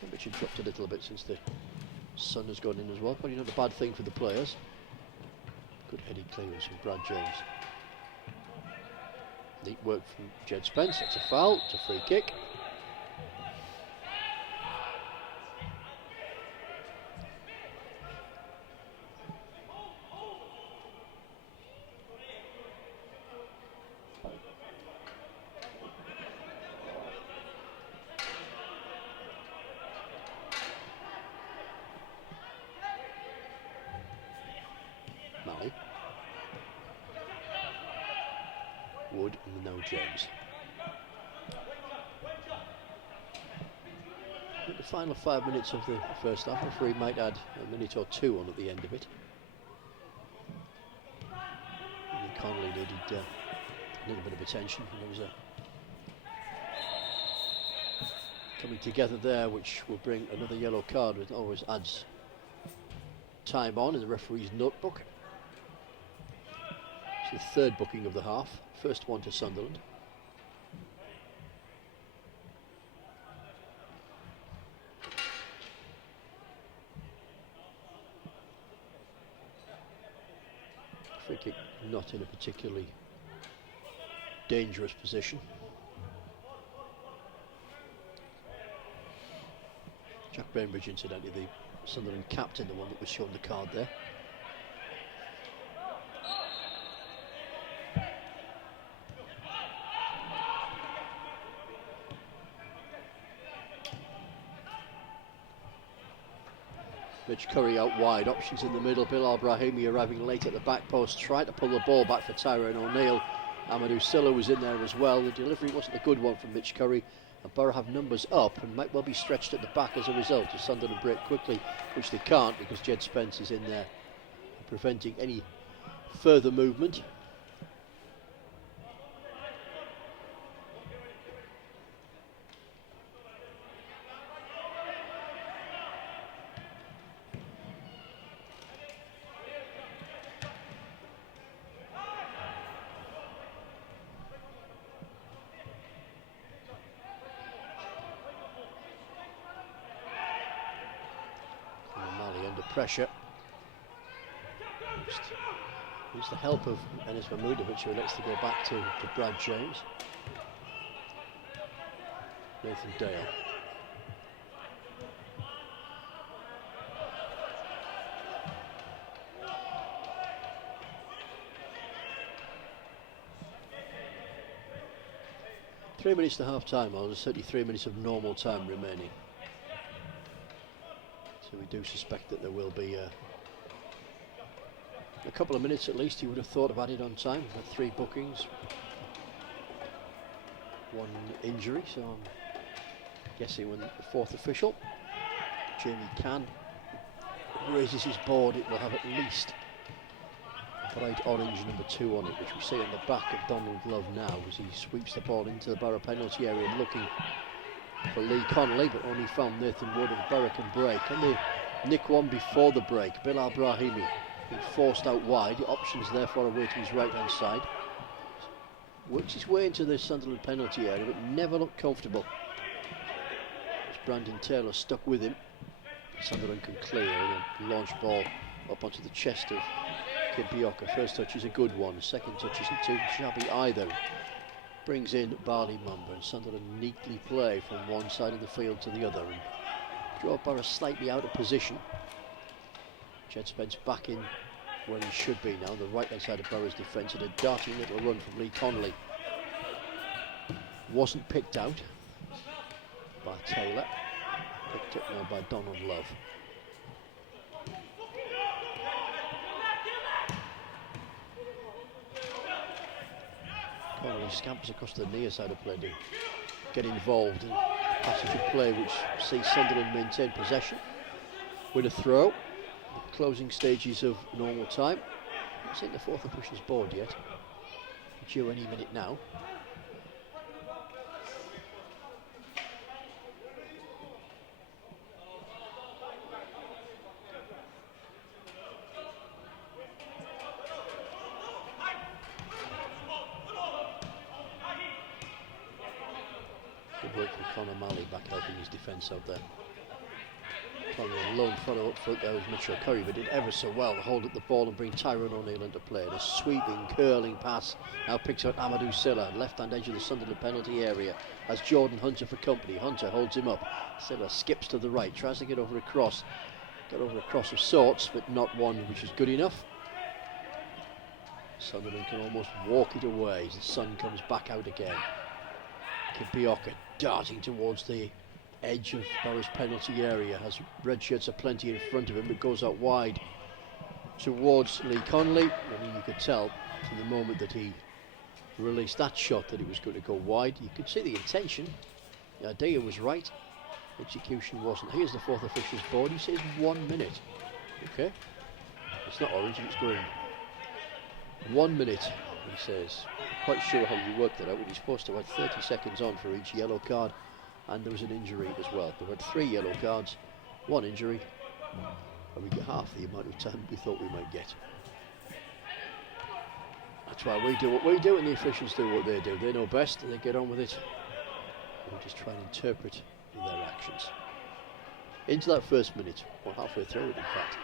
Temperature dropped a little bit since the sun has gone in as well. Probably not a bad thing for the players. Good headed clearance from Brad James. Neat work from Jed Spence. It's a foul. It's a free kick. Wood and now James. At the final 5 minutes of the first half, the referee might add a minute or two on at the end of it. And Connolly needed a little bit of attention. There was a coming together there, which will bring another yellow card, which always adds time on in the referee's notebook. It's the third booking of the half. First one to Sunderland. Free kick not in a particularly dangerous position. Jack Bainbridge, incidentally, the Sunderland captain, the one that was shown the card there. Mitch Curry out wide, options in the middle. Bilal Brahimi arriving late at the back post, tried to pull the ball back for Tyrone O'Neill. Amadou Sylla was in there as well. The delivery wasn't a good one from Mitch Curry, and Boro have numbers up and might well be stretched at the back as a result. As Sunderland break quickly, which they can't because Jed Spence is in there preventing any further movement. Pressure. Use the help of Enes Mahmudovic, who elects to go back to Brad James. Nathan Dale. Three minutes to half time, or there's 33 minutes of normal time remaining. So we do suspect that there will be a couple of minutes at least. You would have thought about it on time. We've had 3 bookings, 1 injury, so I'm guessing when the 4th official, Jamie Can, raises his board, it will have at least a bright orange number 2 on it, which we see on the back of Donald Love now as he sweeps the ball into the Boro penalty area looking for Lee Connolly, but only found Nathan Wood, and Boro can break. And they nick one before the break. Bilal Brahimi being forced out wide, the options therefore away to his right hand side. Works his way into the Sunderland penalty area but never looked comfortable. As Brandon Taylor stuck with him, Sunderland can clear and a launch ball up onto the chest of Kibioka. First touch is a good one, second touch isn't too shabby either. Brings in Barley Mamba, and Sunderland neatly play from one side of the field to the other and draw Boro slightly out of position. Jed Spence back in where he should be now, the right hand side of Boro's defence, and a darting little run from Lee Connolly. Wasn't picked out by Taylor, picked up now by Donald Love. Connolly scampers across the near side of play to get involved in passage of play which sees Sunderland maintain possession. With a throw, closing stages of normal time. Not seen the 4th official's board yet. Due any minute now. Good work from Conor Malley back helping his defence out there. Probably a lone follow up front there was Mitchell Curry, but did ever so well to hold up the ball and bring Tyrone O'Neill into play. The sweeping, curling pass now picks out Amadou Silla, left hand edge of the Sunderland penalty area, as Jordan Hunter for company. Hunter holds him up. Silla skips to the right, tries to get over a cross of sorts, but not one which is good enough. Sunderland can almost walk it away as the sun comes back out again. Kibioka darting towards the edge of Boro's penalty area, has red shirts aplenty in front of him, but goes out wide towards Lee Connolly. I mean, you could tell from the moment that he released that shot that it was going to go wide. You could see the intention. The idea was right, execution wasn't. Here's the 4th official's board. He says 1 minute. Okay, it's not orange, it's green. 1 minute, he says. I'm quite sure how you worked that out, but he's supposed to have 30 seconds on for each yellow card. And there was an injury as well. There were 3 yellow cards, 1 injury, and we get half the amount of time we thought we might get. That's why we do what we do and the officials do what they do. They know best and they get on with it. We just try and interpret their actions. Into that first minute, or halfway through it in fact.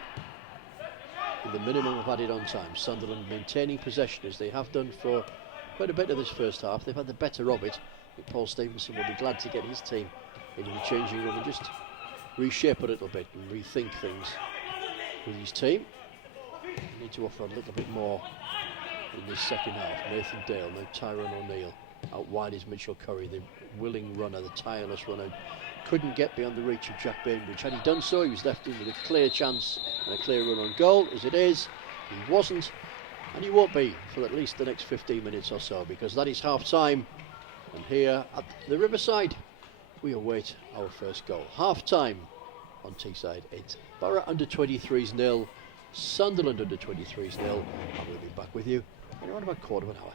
With the minimum of added on time, Sunderland maintaining possession as they have done for quite a bit of this first half. They've had the better of it. Paul Stevenson will be glad to get his team into the changing room and just reshape a little bit and rethink things with his team. We need to offer a little bit more in this second half. Nathan Dale, now Tyrone O'Neill. Out wide is Mitchell Curry, the willing runner, the tireless runner. Couldn't get beyond the reach of Jack Bainbridge. Had he done so, he was left in with a clear chance and a clear run on goal. As it is, he wasn't, and he won't be for at least the next 15 minutes or so, because that is half time. And here at the Riverside, we await our first goal. Half time on Teesside. It's Boro under 23s 0, Sunderland under 23s 0, and we'll be back with you in around about a quarter of an hour.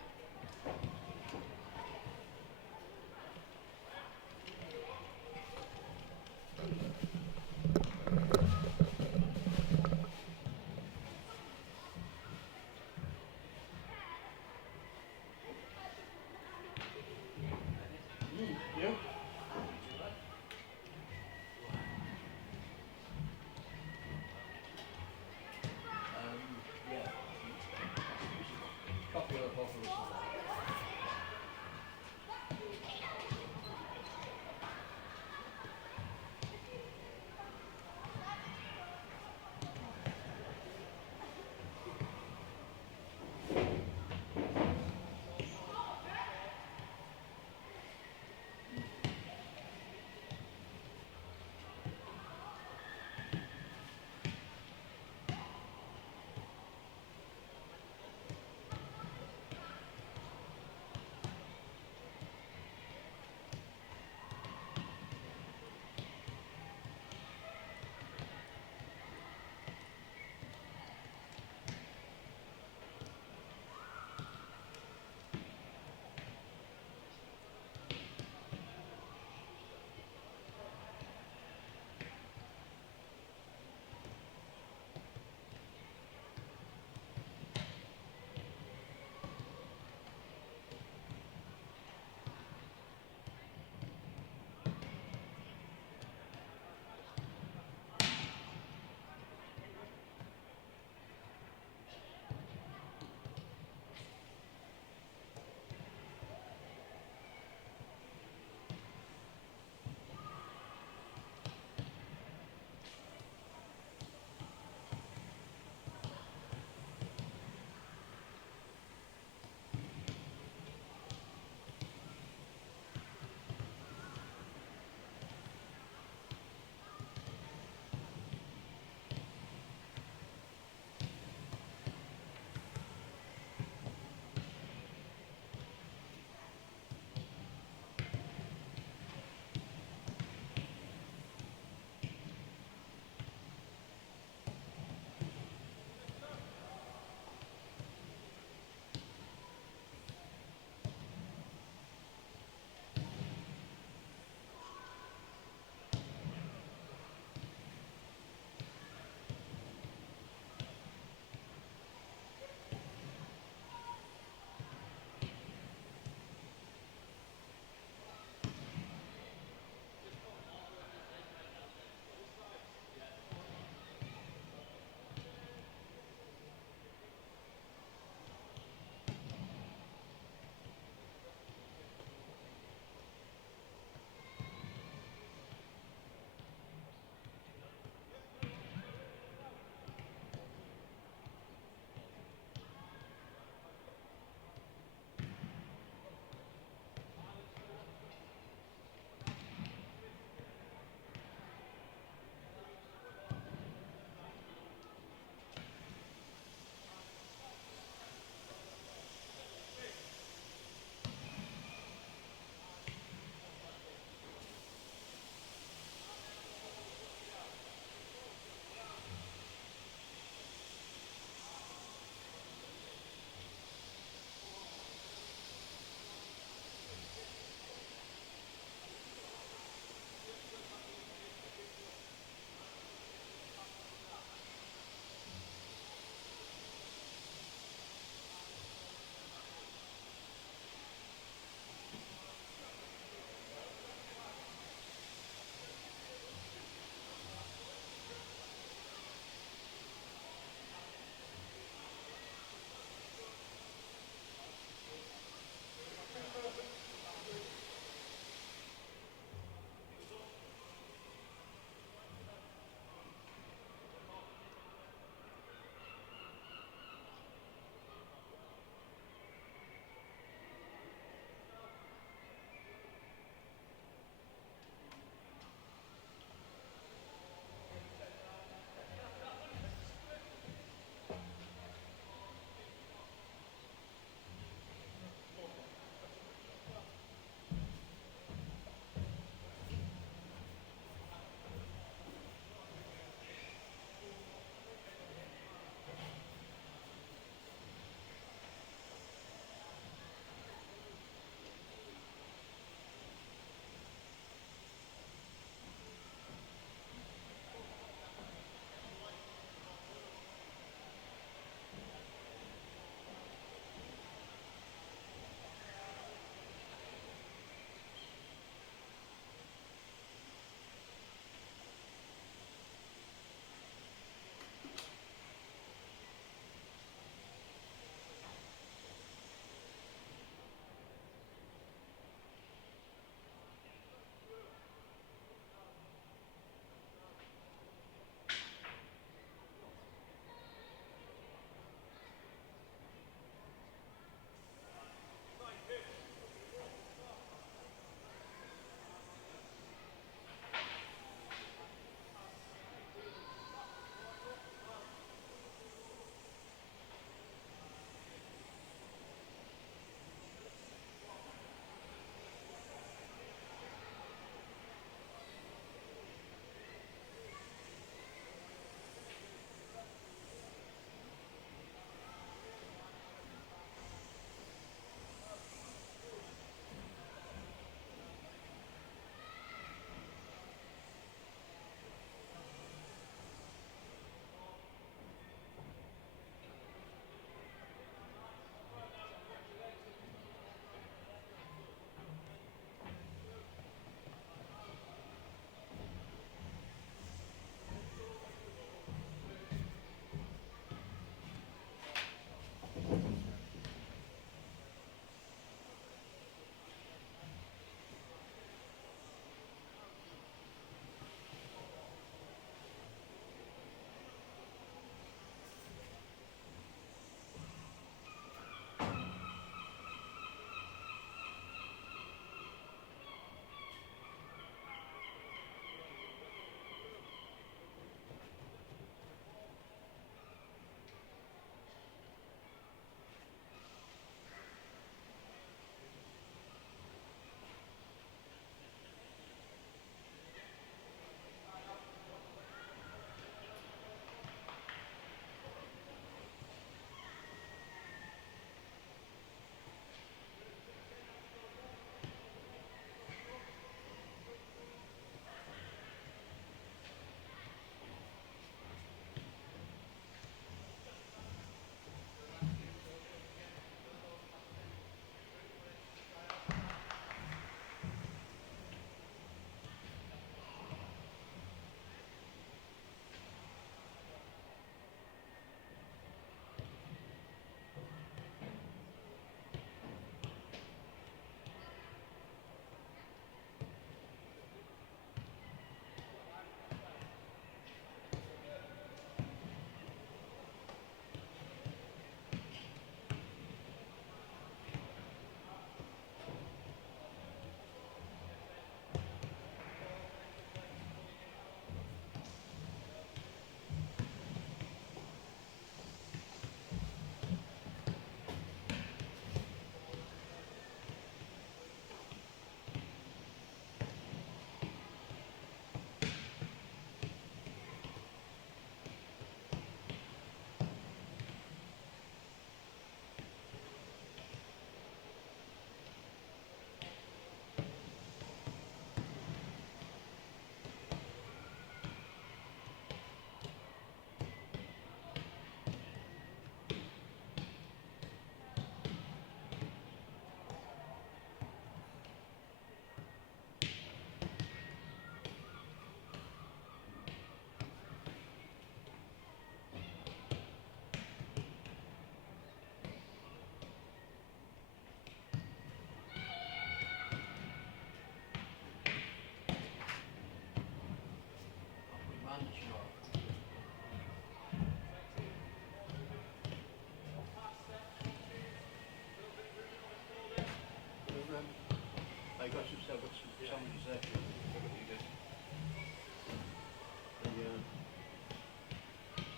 I got some sandwiches there.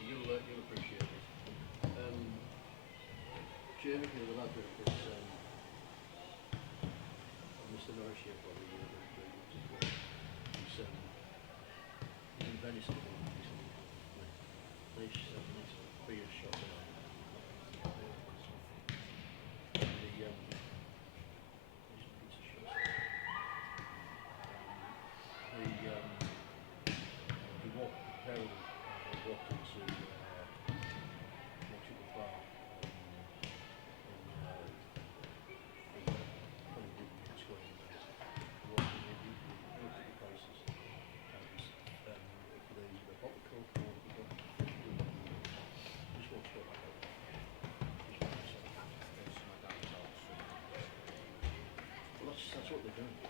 You'll appreciate it. Jamie, the lad that was Mr. Norris here for the he's in Venice at the moment. They said it's a beer shop there. We walked into Portugal Bar that's what they're doing.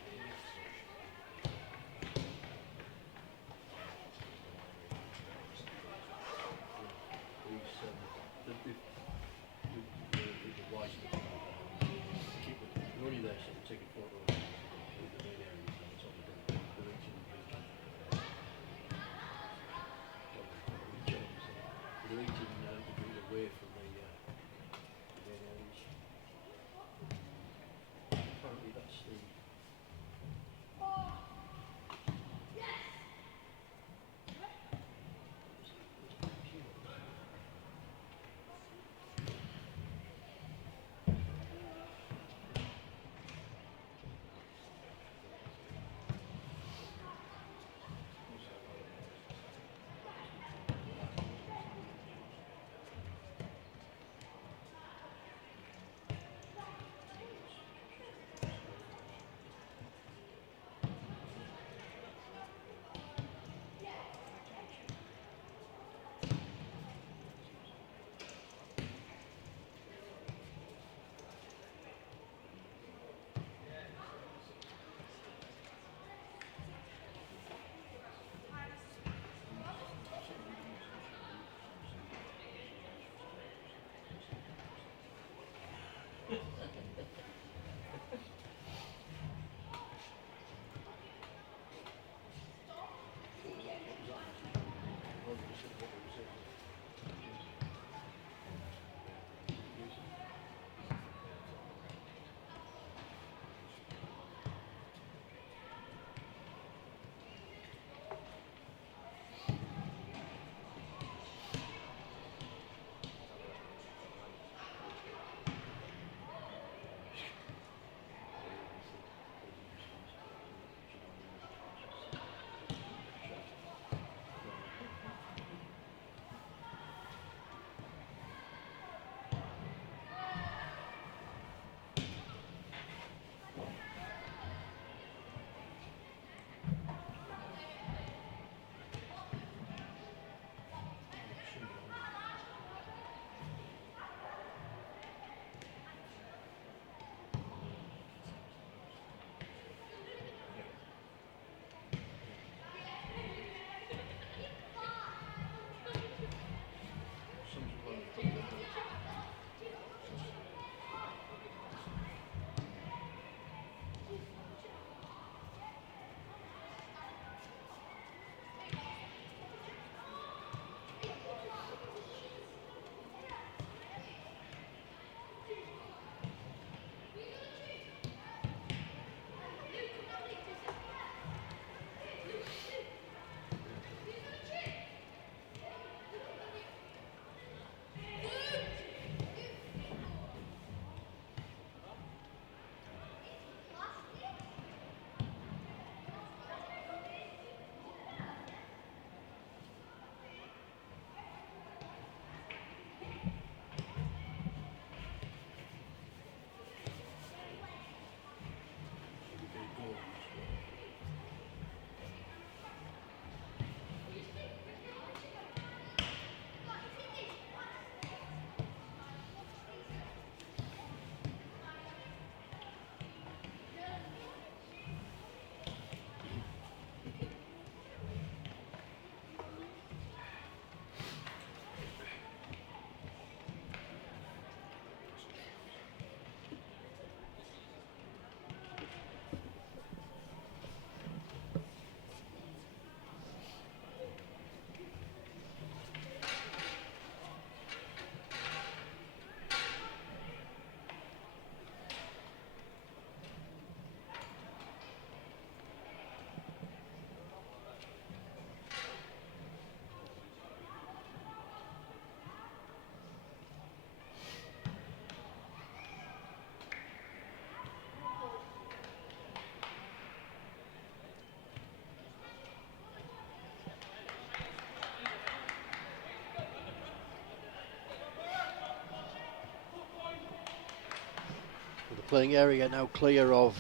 Playing area now clear of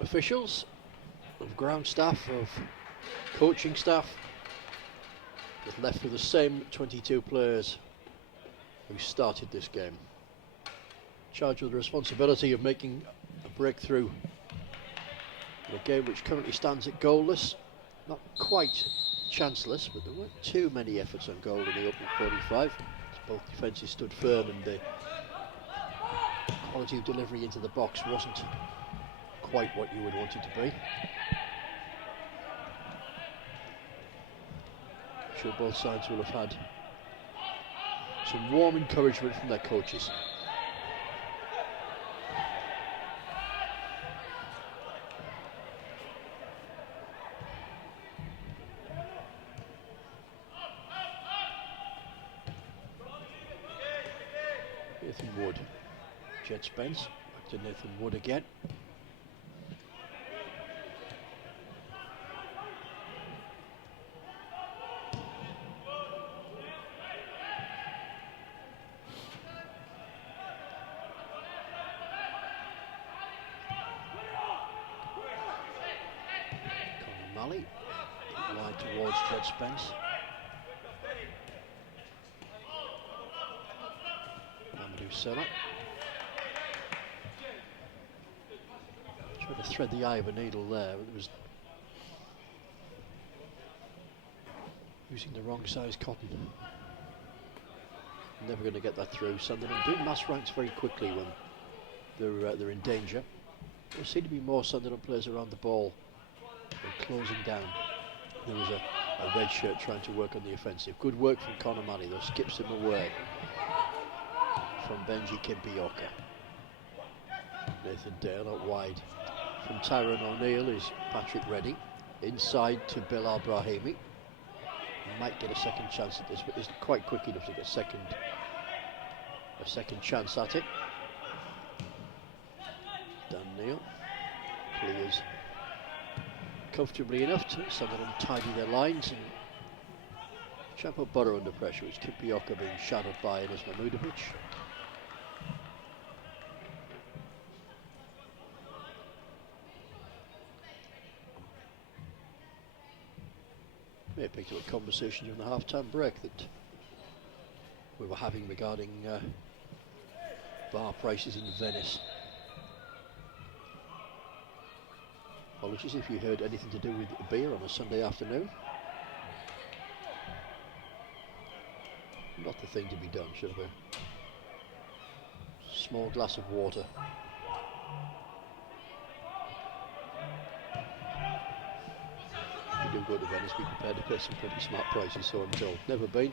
officials, of ground staff, of coaching staff. Just left with the same 22 players who started this game. Charged with the responsibility of making a breakthrough in a game which currently stands at goalless. Not quite chanceless, but there weren't too many efforts on goal in the opening 45. Both defences stood firm, and the quality of delivery into the box wasn't quite what you would want it to be. I'm sure both sides will have had some warm encouragement from their coaches. Nathan Wood, Jet Spence, back to Nathan Wood again. Conor Malley, wide towards Jet Spence. Seller. Tried to thread the eye of a needle there, but it was using the wrong size cotton. Never going to get that through. Sunderland do mass ranks very quickly when they're in danger. There seem to be more Sunderland players around the ball and closing down. There was a red shirt trying to work on the offensive. Good work from Conor Malley, though, skips him away from Benji Kimpioka. Nathan Dale out wide from Tyrone O'Neill is Patrick Redding. Inside to Bilal Brahimi. Might get a second chance at this, but isn't quite quick enough to get a second chance at it. Dan Neal clears comfortably enough to Sunderland tidy their lines and try to put Boro under pressure. It's Kimpioka being shadowed by Enes Mahmudovic. May have picked up a conversation during the half-time break that we were having regarding bar prices in Venice. Apologies if you heard anything to do with beer on a Sunday afternoon. Not the thing to be done, should have a small glass of water. If you do go to Venice, be prepared to pay some pretty smart prices, so I'm told. Never been.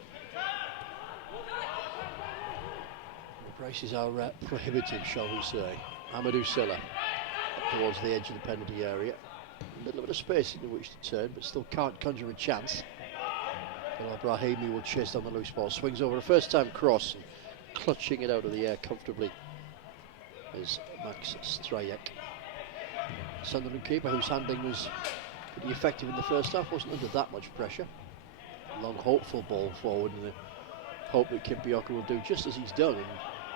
The prices are prohibitive, shall we say. Amadou Silla up towards the edge of the penalty area. A little bit of space in which to turn, but still can't conjure a chance. Bilal Brahimi will chase down the loose ball. Swings over a first-time cross, and clutching it out of the air comfortably is Max Strajek. Sunderland keeper, whose handling was pretty effective in the first half, wasn't under that much pressure. Long, hopeful ball forward, and I hope that Kimpioka will do just as he's done and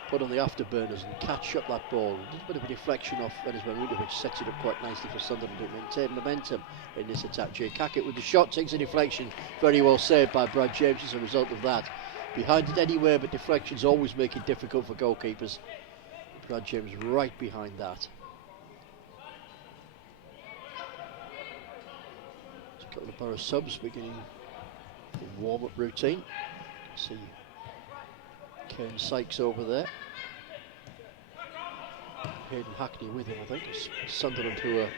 put on the afterburners and catch up that ball. A little bit of a deflection off Enes Mahmudovic sets it up quite nicely for Sunderland to maintain momentum in this attack. Jay Kakit with the shot takes a deflection, very well saved by Brad James as a result of that. Behind it anywhere, but deflections always make it difficult for goalkeepers. Brad James right behind that. A couple of Boro subs beginning the warm-up routine. See Kane Sykes over there. Hayden Hackney with him, I think. It's Sunderland who are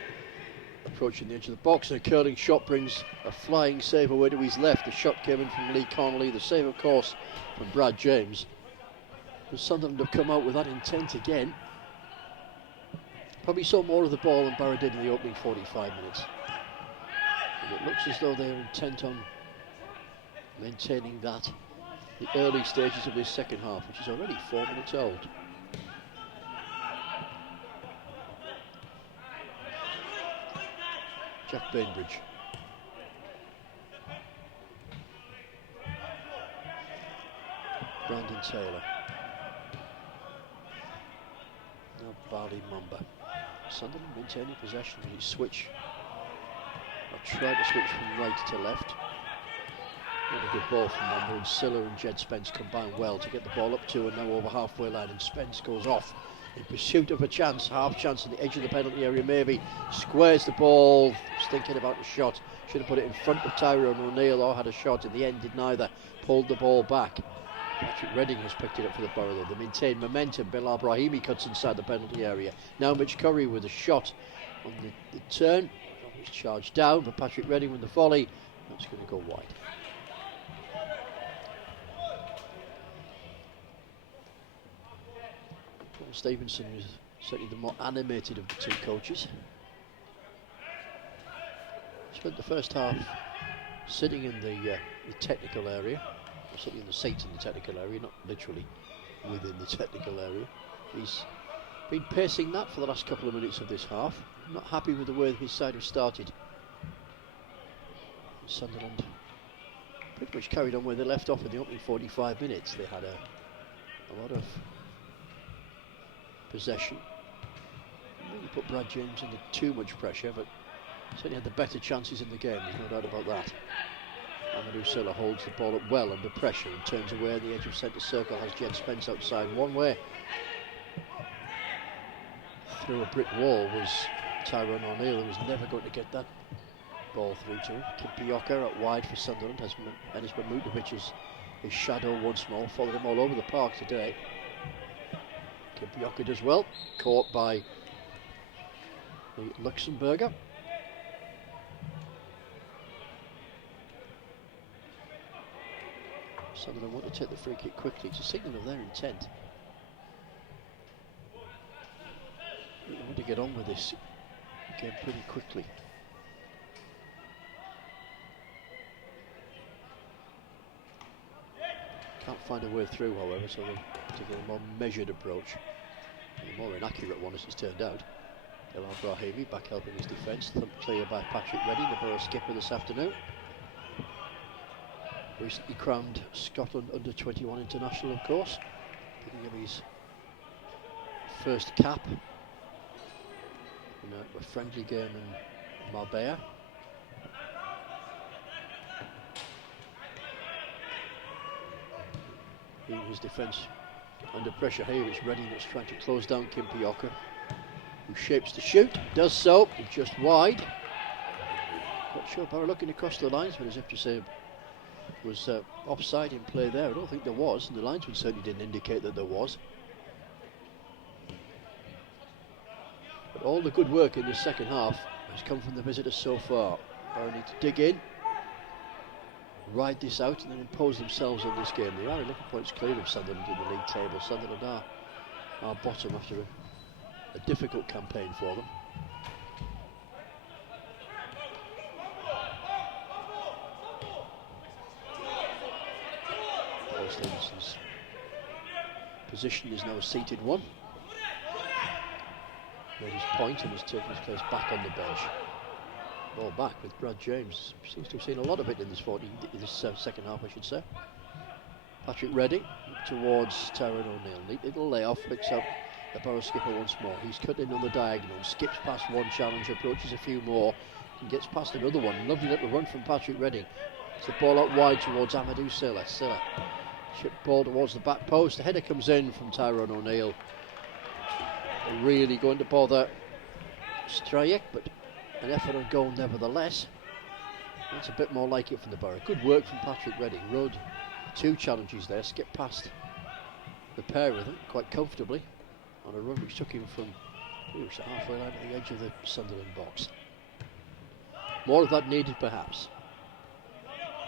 approaching the edge of the box, and a curling shot brings a flying save away to his left. The shot came in from Lee Connolly, the save of course from Brad James. But Sunderland have come out with that intent again. Probably saw more of the ball than Boro did in the opening 45 minutes. And it looks as though they're intent on maintaining that the early stages of this second half, which is already 4 minutes old. Jack Bainbridge. Brandon Taylor. Now Barley Mamba. Sunderland maintaining possession with its switch. I tried to switch from right to left. Not a good ball from Mamba, and Silla and Jed Spence combine well to get the ball up to and now over halfway line, and Spence goes off in pursuit of a chance, half chance on the edge of the penalty area maybe. Squares the ball, was thinking about the shot. Should have put it in front of Tyrone O'Neill or had a shot. In the end did neither. Pulled the ball back. Patrick Redding has picked it up for the Boro though. They maintain momentum. Bilal Brahimi cuts inside the penalty area. Now Mitch Curry with a shot on the turn. He's charged down, but Patrick Redding with the volley. That's going to go wide. Paul Stevenson is certainly the more animated of the two coaches. Spent the first half sitting in the technical area. Sitting in the seats in the technical area, not literally within the technical area. He's been pacing that for the last couple of minutes of this half. Not happy with the way his side has started. Sunderland pretty much carried on where they left off in the opening 45 minutes. They had a lot of possession. Really put Brad James under too much pressure, but certainly had the better chances in the game, there's no doubt about that. Amadou Silla holds the ball up well under pressure and turns away on the edge of centre circle, has Jed Spence outside one way. Through a brick wall was Tyrone O'Neill, who was never going to get that ball through to him. Kimpioka out wide for Sunderland, has Enis Mahmutovic as his shadow once more, followed him all over the park today. Kimpioka does well, caught by the Luxembourger. Sunderland want to take the free kick quickly to signal of their intent. They want to get on with this game pretty quickly. Can't find a way through, however, so they take a more measured approach. A more inaccurate one as it's turned out. Bilal Brahimi back helping his defence, thumped clear by Patrick Redding, the Boro skipper this afternoon. Recently crowned Scotland under-21 international, of course, picking up his first cap in a friendly game in Marbella. His defence under pressure here. It's Redding that's trying to close down Kimpioka, who shapes to shoot, does so, just wide. Not sure Boro looking across the lines, but as if to say was offside in play there. I don't think there was, and the linesman certainly didn't indicate that there was. But all the good work in the second half has come from the visitors so far. Boro need to dig in, ride this out, and then impose themselves on this game. They are 11 points clear of Sunderland in the league table. Sunderland are bottom after a difficult campaign for them. Stevenson's position is now a seated one. Made his point and has taken his place back on the bench. Ball back with Brad James. Seems to have seen a lot of it in this second half, I should say. Patrick Redding towards Tyrone O'Neill. Neat little layoff, picks up the Boro skipper once more. He's cut in on the diagonal, skips past one challenger, approaches a few more, and gets past another one. Lovely little run from Patrick Redding. It's the ball out wide towards Amadou Silla. Chip ball towards the back post. The header comes in from Tyrone O'Neill. They're really going to bother Strajek, but an effort on goal nevertheless. That's a bit more like it from the Boro. Good work from Patrick Redding. Rode two challenges there, skipped past the pair of them quite comfortably on a run which took him from halfway line to the edge of the Sunderland box. More of that needed perhaps.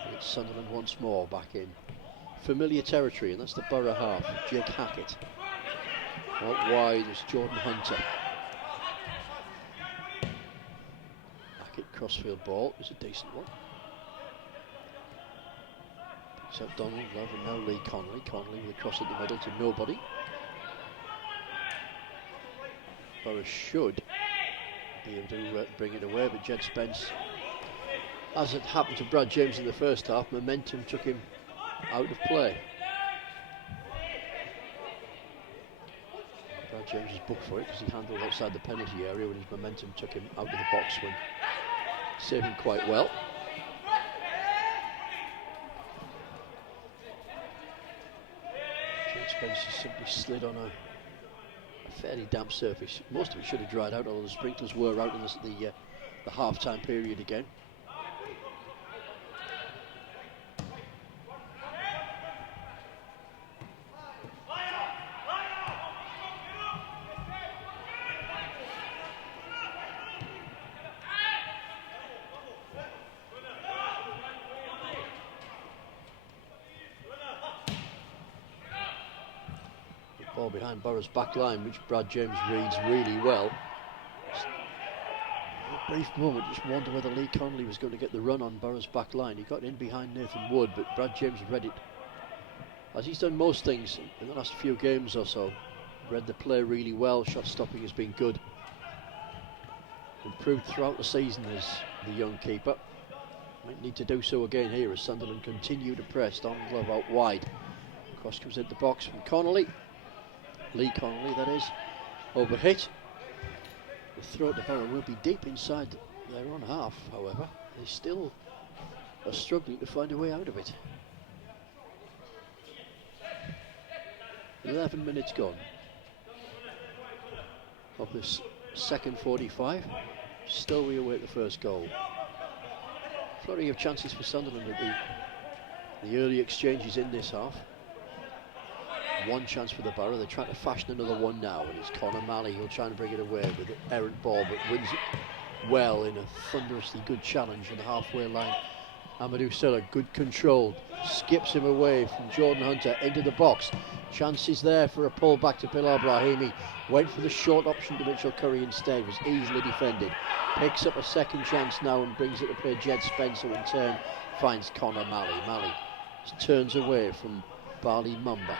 And it's Sunderland once more back in familiar territory, and that's the Boro half. Jake Hackett. Out wide is Jordan Hunter. Hackett crossfield ball is a decent one. Picks up Donald Love and now Lee Connolly. Connolly with a cross in the middle to nobody. Boro should be able to bring it away, but Jed Spence, as it happened to Brad James in the first half, momentum took him out of play. Brad James was booked for it because he handled outside the penalty area when his momentum took him out of the box when saving quite well. Jed Spence has simply slid on a fairly damp surface. Most of it should have dried out, although the sprinklers were out in the half-time period again. Ball behind Boro's back line, which Brad James reads really well. A brief moment, just wonder whether Lee Connolly was going to get the run on Boro's back line. He got in behind Nathan Wood, but Brad James read it, as he's done most things in the last few games or so. Read the play really well. Shot stopping has been good. Improved throughout the season as the young keeper. Might need to do so again here as Sunderland continue to press. Don Glove out wide. Cross comes into the box from Connolly. Lee Connolly, that is. Overhit. The throw to Boro will be deep inside their own half, however. They still are struggling to find a way out of it. 11 minutes gone of this second 45. Still we await the first goal. Flurry of chances for Sunderland at the early exchanges in this half. One chance for the Boro. They're trying to fashion another one now, and it's Conor Malley who'll try and bring it away with an errant ball, but wins it well in a thunderously good challenge on the halfway line. Amadou Sylla, good control, skips him away from Jordan Hunter into the box. Chances there for a pull back to Bilal Brahimi. Went for the short option to Mitchell Curry instead, was easily defended. Picks up a second chance now and brings it to play Jed Spence, who in turn finds Conor Malley. Malley just turns away from Bali Mumba.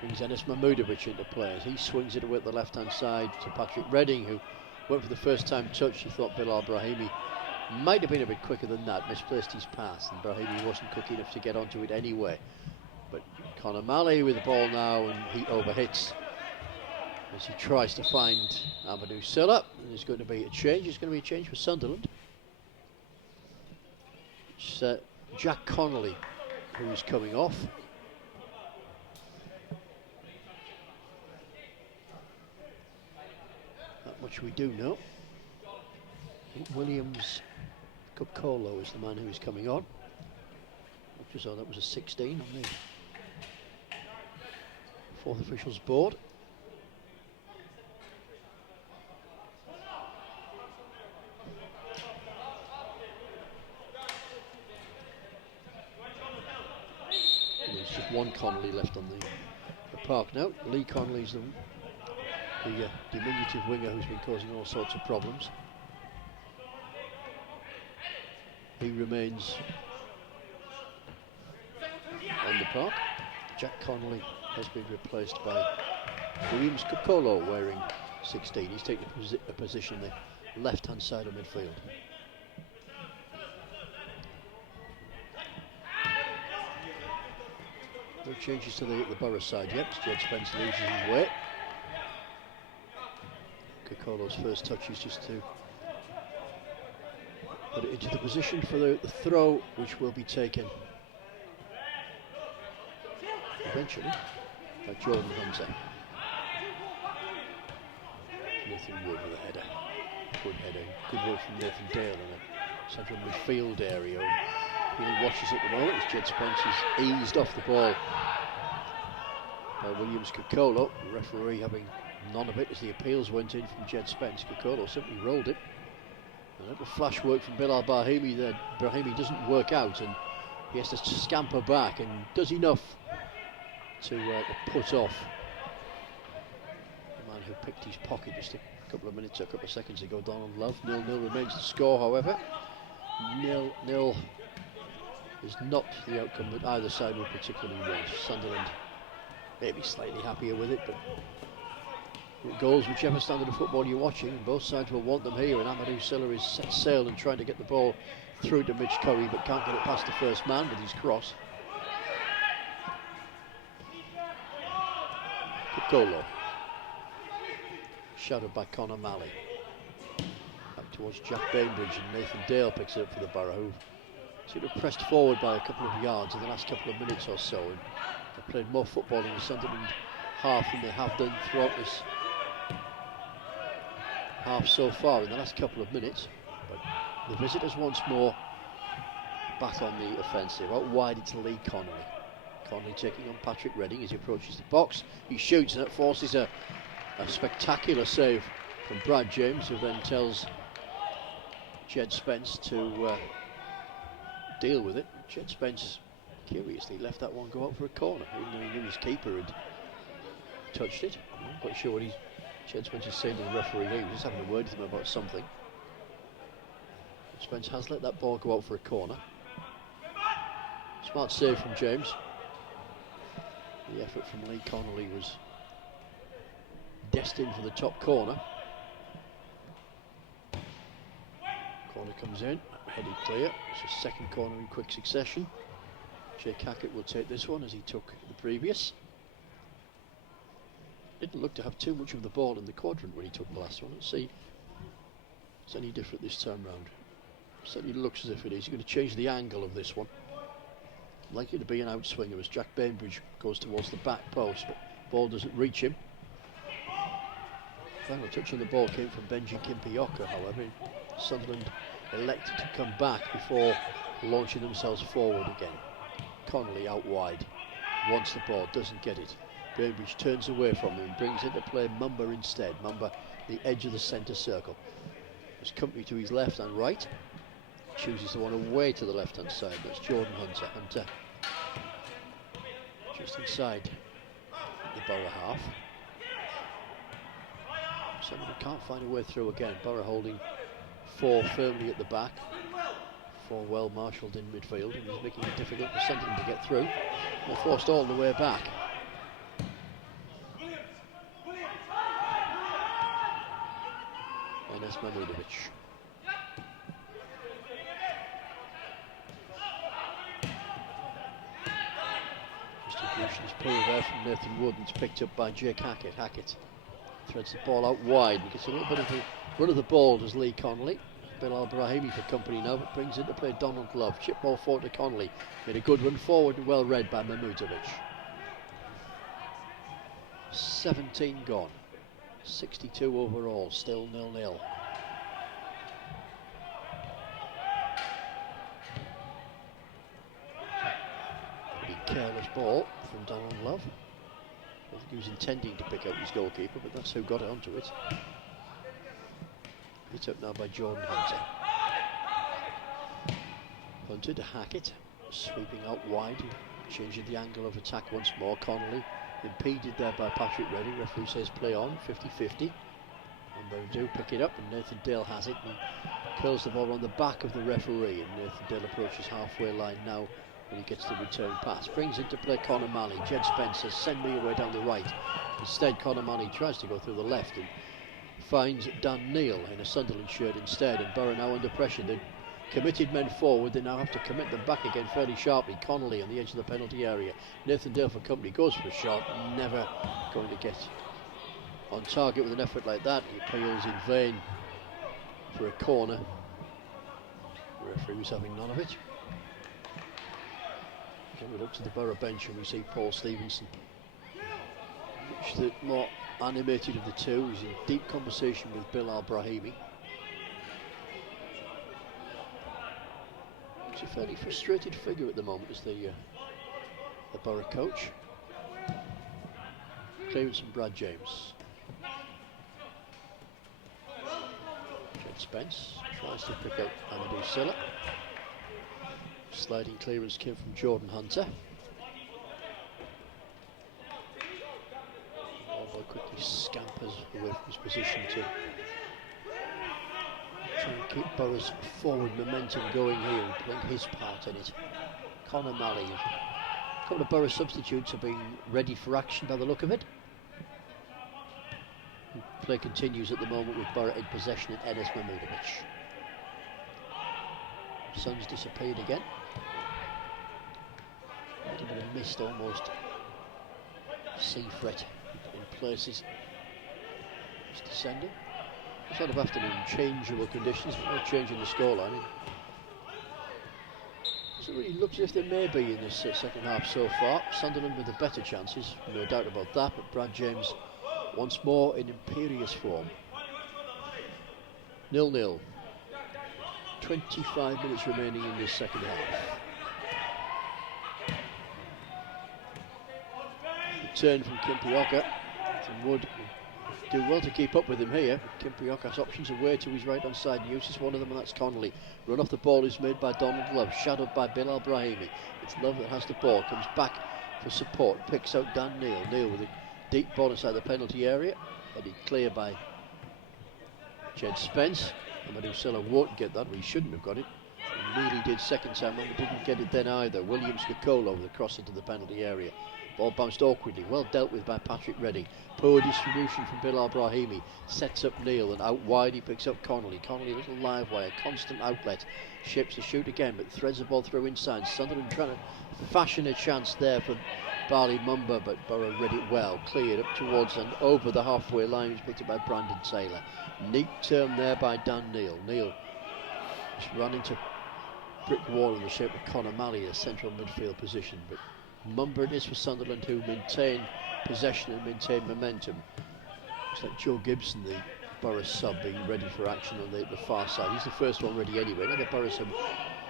Brings Enes Mahmudovic into play as he swings it away at the left hand side to Patrick Redding, who went for the first time touch. He thought Bilal Brahimi might have been a bit quicker than that, misplaced his pass, and Brahimi wasn't quick enough to get onto it anyway. But Conor Malley with the ball now, and he overhits as he tries to find Amadou Sylla. And there's going to be a change. It's going to be a change for Sunderland. It's Jack Connolly who is coming off. That much we do know. I think Williams Cupcolo is the man who is coming on. I just saw that was a 16 on the fourth officials board. And there's just one Connolly left on the park now. Lee Connolly's the diminutive winger who's been causing all sorts of problems. He remains on the park. Jack Connolly has been replaced by Williams Cupcolo wearing 16. He's taking a position on the left hand side of midfield. No changes to the Boro side yet. Jed Spence loses his way. Cupcolo's first touch is just to put it into the position for the throw, which will be taken eventually by Jordan Hunter. Nathan Wood with a header. Good header. Good work from Nathan Dale in a central midfield area. He watches at the moment as Jed Spence is eased off the ball by Williams Cupcolo. The referee having none of it as the appeals went in from Jed Spence. Cupcolo simply rolled it. A little flash work from Bilal Brahimi there. Brahimi doesn't work out and he has to scamper back and does enough to put off the man who picked his pocket just a couple of seconds ago, Donald Love. 0-0 remains the score, however. 0-0 is not the outcome that either side would particularly want. Sunderland maybe slightly happier with it, but goals, whichever standard of football you're watching, and both sides will want them here. And Amadou Sylla is set sail and trying to get the ball through to Mitch Curry, but can't get it past the first man with his cross. Colo. Shouted by Conor Malley. Back towards Jack Bainbridge, and Nathan Dale picks it up for the Boro, who seem to have pressed forward by a couple of yards in the last couple of minutes or so, and they've played more football in the Sunderland half than they have done throughout this half so far in the last couple of minutes. But the visitors once more back on the offensive. Out wide it's Lee Connolly. Connolly taking on Patrick Redding as he approaches the box. He shoots, and that forces a spectacular save from Brad James, who then tells Jed Spence to deal with it. Jed Spence curiously left that one go out for a corner, even though he knew his keeper had touched it. I'm not quite sure what Jed Spence is saying to the referee. He was just having a word with him about something. Spence has let that ball go out for a corner. Smart save from James. The effort from Lee Connolly was destined for the top corner. Corner comes in, headed clear. It's a second corner in quick succession. Jake Hackett will take this one as he took the previous. Didn't look to have too much of the ball in the quadrant when he took the last one. Let's see if it's any different this time round. Certainly looks as if it is. He's going to change the angle of this one. Likely to be an outswinger as Jack Bainbridge goes towards the back post, but ball doesn't reach him. Final touch on the ball came from Benji Kimpioka, however. Sunderland elected to come back before launching themselves forward again. Connolly out wide, wants the ball, doesn't get it. Bainbridge turns away from him and brings into play Mumba instead. Mumba, the edge of the centre circle. There's company to his left and right. Chooses the one away to the left hand side. That's Jordan Hunter. Hunter just inside the Boro half. Somebody can't find a way through again. Boro holding four firmly at the back. Four well marshalled in midfield, and he's making it difficult for Sunderland to get through. They're forced all the way back. Enes Mahmudovic. Distribution is poor there from Nathan Wood, and it's picked up by Jake Hackett. Hackett threads the ball out wide and gets a little bit of the run of the ball, does Lee Connolly. Bilal Brahimi for company now, but brings into play Donald Love. Chip ball forward to Connolly. Made a good run forward and well read by Mahmudovic. 17 gone. 62 overall, still 0-0. Pretty careless ball from Donald Love. I think he was intending to pick out his goalkeeper, but that's who got it onto it. Picked up now by Jordan Hunter. Hunter to Hackett, sweeping out wide, changing the angle of attack once more. Connolly impeded there by Patrick Redding. Referee says play on, 50-50. And they do pick it up, and Nathan Dale has it and curls the ball on the back of the referee, and Nathan Dale approaches halfway line now when he gets the return pass. Brings into play Conor Malley. Jed Spencer, send me away down the right. Instead, Conor Malley tries to go through the left and finds Dan Neal in a Sunderland shirt instead, and Boro now under pressure. They committed men forward, they now have to commit them back again fairly sharply. Connolly on the edge of the penalty area. Nathan Dale for company goes for a shot, never going to get on target with an effort like that. He appeals in vain for a corner. The referee was having none of it. Again, we look to the Boro bench and we see Paul Stevenson, much the more animated of the two. He's in deep conversation with Bilal Brahimi. He's a fairly frustrated figure at the moment as the Boro coach. Clearance from Brad James. Jed Spence tries to pick out Amadou Silla. Sliding clearance came from Jordan Hunter. Although quickly scampers away from his position to try and keep Boro's forward momentum going here and playing his part in it. Conor Malley. A couple of Boro substitutes have been ready for action by the look of it. Play continues at the moment with Boro in possession and Enes Mahmudovic. Sun's disappeared again. A little bit of mist almost. Sea fret in places. It's descending. Sort of afternoon, changeable conditions, but no change in the scoreline. Doesn't really look as if there may be in this second half so far. Sunderland with the better chances, no doubt about that, but Brad James once more in imperious form. 0-0. 25 minutes remaining in this second half. Return from Kimpioka. Wood do well to keep up with him here. Kimpioka's options away to his right hand side and uses one of them, and that's Connolly. Run off the ball is made by Donald Love, shadowed by Bilal Brahimi. It's Love that has the ball, comes back for support, picks out Dan Neil. Neil with a deep ball inside the penalty area, headed clear by Jed Spence. Amadou Silla won't get that, well, he shouldn't have got it. He nearly did second time and didn't get it then either. Williams Kakolo with the cross into the penalty area. Ball bounced awkwardly, well dealt with by Patrick Redding. Poor distribution from Bilal Brahimi. Sets up Neil, and out wide he picks up Connolly. Connolly, a little live wire, constant outlet. Shapes to shoot again, but threads the ball through inside. Sunderland trying to fashion a chance there for Barley Mumba, but Boro read it well. Cleared up towards and over the halfway line. It was picked up by Brandon Taylor. Neat turn there by Dan Neil. Neil just ran into brick wall in the shape of Conor Malley, a central midfield position, but Mumba it is for Sunderland, who maintain possession and maintain momentum. It's like Joe Gibson, the Boro sub, being ready for action on the far side. He's the first one ready anyway. Another Boro sub,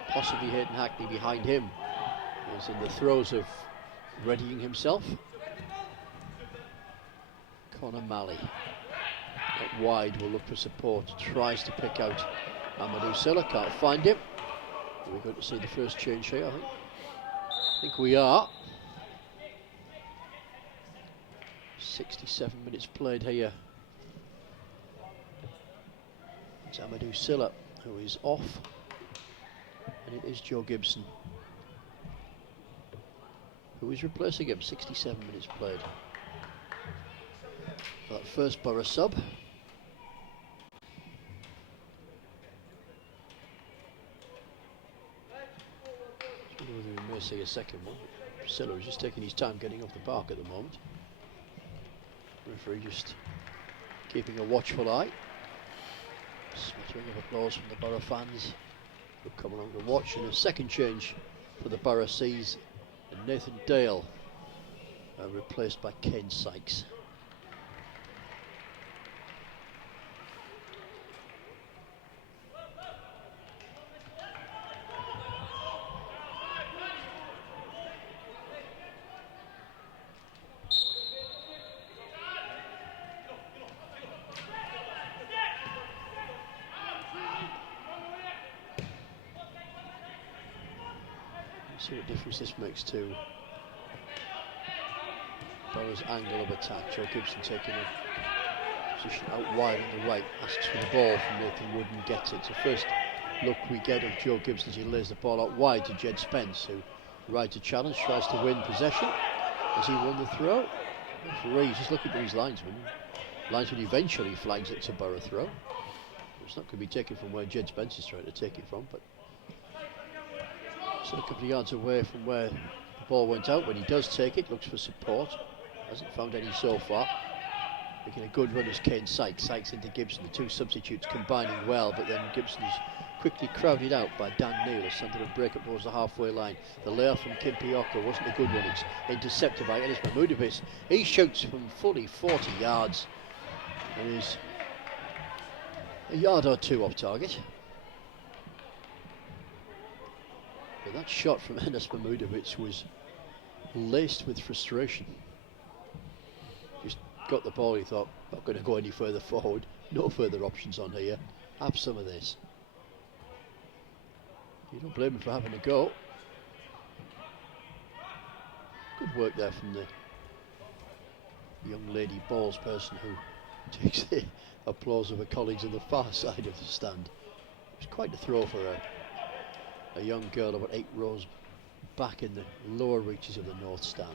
possibly Hayden Hackney behind him, is in the throes of readying himself. Conor Malley out wide will look for support, tries to pick out Amadou Silla, can't find him. We're going to see the first change here, I think we are. 67 minutes played here. It's Amadou Silla who is off, and it is Joe Gibson who is replacing him. 67 minutes played. That first Boro sub. We may see a second one. Silla is just taking his time getting off the park at the moment. Referee just keeping a watchful eye. Smattering of applause from the Boro fans who come along to watch. And a second change for the Boro Seas, and Nathan Dale replaced by Kane Sykes. See what difference this makes to Boro's angle of attack. Joe Gibson taking a position out wide on the right, asks for the ball from Nathan Wood and gets it. So first look we get of Joe Gibson as he lays the ball out wide to Jed Spence, who rides a challenge, tries to win possession. Has he won the throw? Referee just looking for his linesman. Linesman eventually flags it to Boro throw. It's not going to be taken from where Jed Spence is trying to take it from, but still a couple of yards away from where the ball went out. When he does take it, looks for support. Hasn't found any so far. Making a good run is Kane Sykes. Sykes into Gibson. The two substitutes combining well, but then Gibson is quickly crowded out by Dan Neil as Sunderland break up towards the halfway line. The layoff from Kimpioka wasn't a good one. It's intercepted by Enis Mahmudovic. He shoots from fully 40 yards and is a yard or two off target. But that shot from Enis Mahmudovic was laced with frustration. Just got the ball, he thought, not going to go any further forward, no further options on here, have some of this. You don't blame him for having a go. Good work there from the young lady balls person who takes the applause of her colleagues on the far side of the stand. It was quite a throw for a young girl about 8 rows back in the lower reaches of the north stand.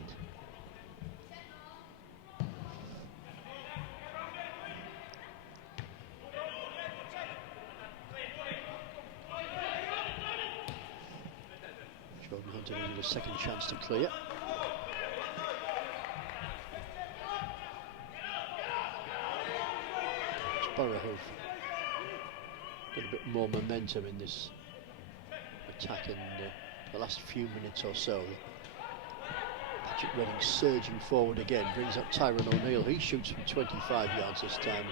Jordan Hunter needed a second chance to clear. Boro have got a bit more momentum in this attack in the last few minutes or so. Patrick Redding surging forward again, brings up Tyrone O'Neill. He shoots from 25 yards this time.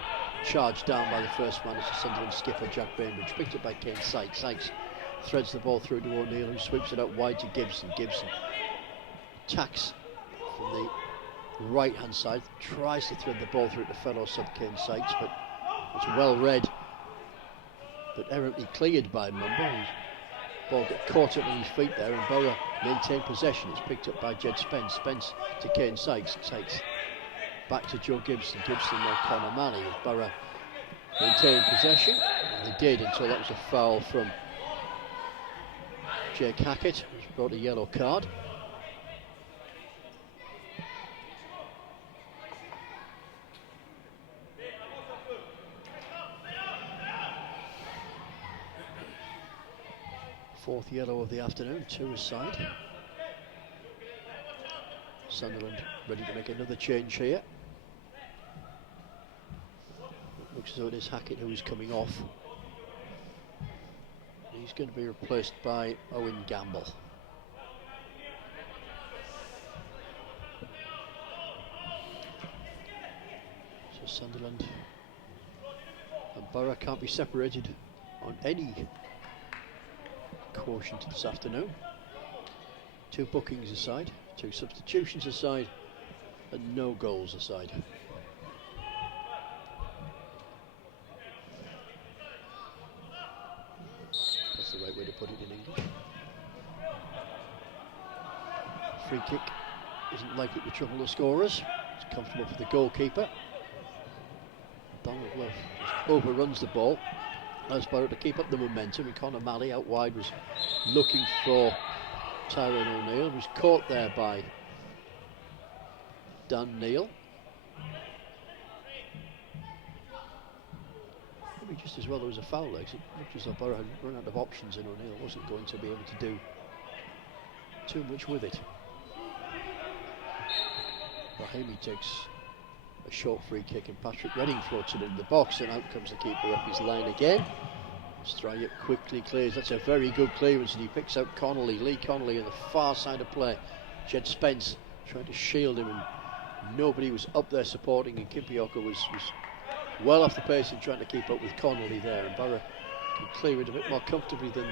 Charged down by the first man, it's the Sunderland skipper Jack Bainbridge, picked up by Kane Sykes. Sykes threads the ball through to O'Neill, who sweeps it out wide to Gibson. Gibson attacks from the right hand side, tries to thread the ball through to fellow sub Kane Sykes, but it's well read, but errantly cleared by Mumba. His ball got caught up on his feet there, and Boro maintain possession. It's picked up by Jed Spence. Spence to Kane Sykes. Sykes back to Joe Gibson. Gibson or Conor Malley, with Boro maintaining possession. And they did until that was a foul from Jake Hackett, who's brought a yellow card. Fourth yellow of the afternoon, 2 aside. Sunderland ready to make another change here. It looks as though it is Hackett who is coming off. He's going to be replaced by Owen Gamble. So Sunderland and Boro can't be separated on any quotient this afternoon. 2 bookings aside, 2 substitutions aside, and no goals aside. That's the right way to put it in English. Free kick isn't likely to trouble the scorers. It's comfortable for the goalkeeper. Donald Love overruns the ball. As Boro to keep up the momentum, and Conor Malley out wide was looking for Tyrone O'Neill, was caught there by Dan Neil. Maybe just as well there was a foul there, because it looked as though Boro had run out of options and O'Neill wasn't going to be able to do too much with it. Brahimi takes a short free kick, and Patrick Redding floats it into the box, and out comes the keeper up his line again. Stryep quickly clears. That's a very good clearance, and he picks out Connolly, Lee Connolly, on the far side of play. Jed Spence trying to shield him, and nobody was up there supporting, and Kimpioka was well off the pace and trying to keep up with Connolly there, and Boro can clear it a bit more comfortably than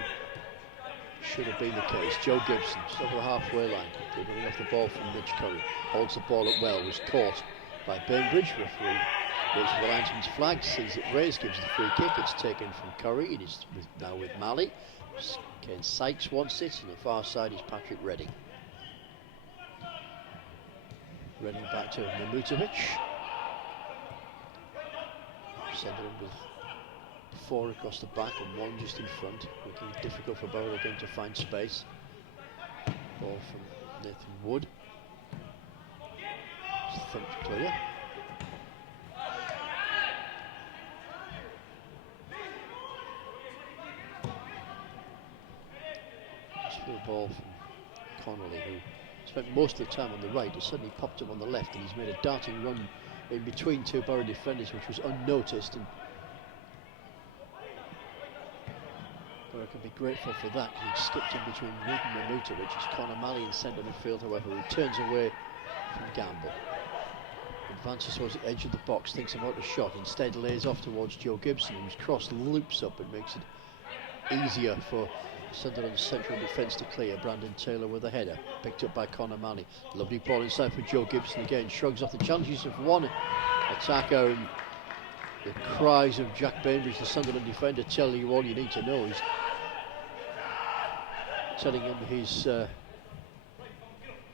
should have been the case. Joe Gibson, just over the halfway line, dribbling off the ball from Mitch Curry, holds the ball up well, was caught by Bainbridge. Referee waits for the linesman's flag, sees it raised, gives the free kick. It's taken from Curry, it is now with Malley. Kane Sykes wants it, and the far side is Patrick Redding. Redding back to Mamutovic. Sunderland with 4 across the back and 1 just in front, making it difficult for Boro again to find space. Ball from Nathan Wood. Thumped clear. Just for the ball from Connolly, who spent most of the time on the right, has suddenly popped up on the left, and he's made a darting run in between 2 Boro defenders, which was unnoticed, and Boro can be grateful for that, because he skipped in between Wood and Mamutovic. It's Conor Malley in centre midfield, however, who turns away from Gamble. Advances towards the edge of the box, thinks about a shot, instead lays off towards Joe Gibson, whose cross loops up and makes it easier for Sunderland's central defence to clear. Brandon Taylor with a header, picked up by Conor Malley. Lovely ball inside for Joe Gibson again, shrugs off the challenges of one attacker, and the cries of Jack Bainbridge, the Sunderland defender, tell you all you need to know. He's telling him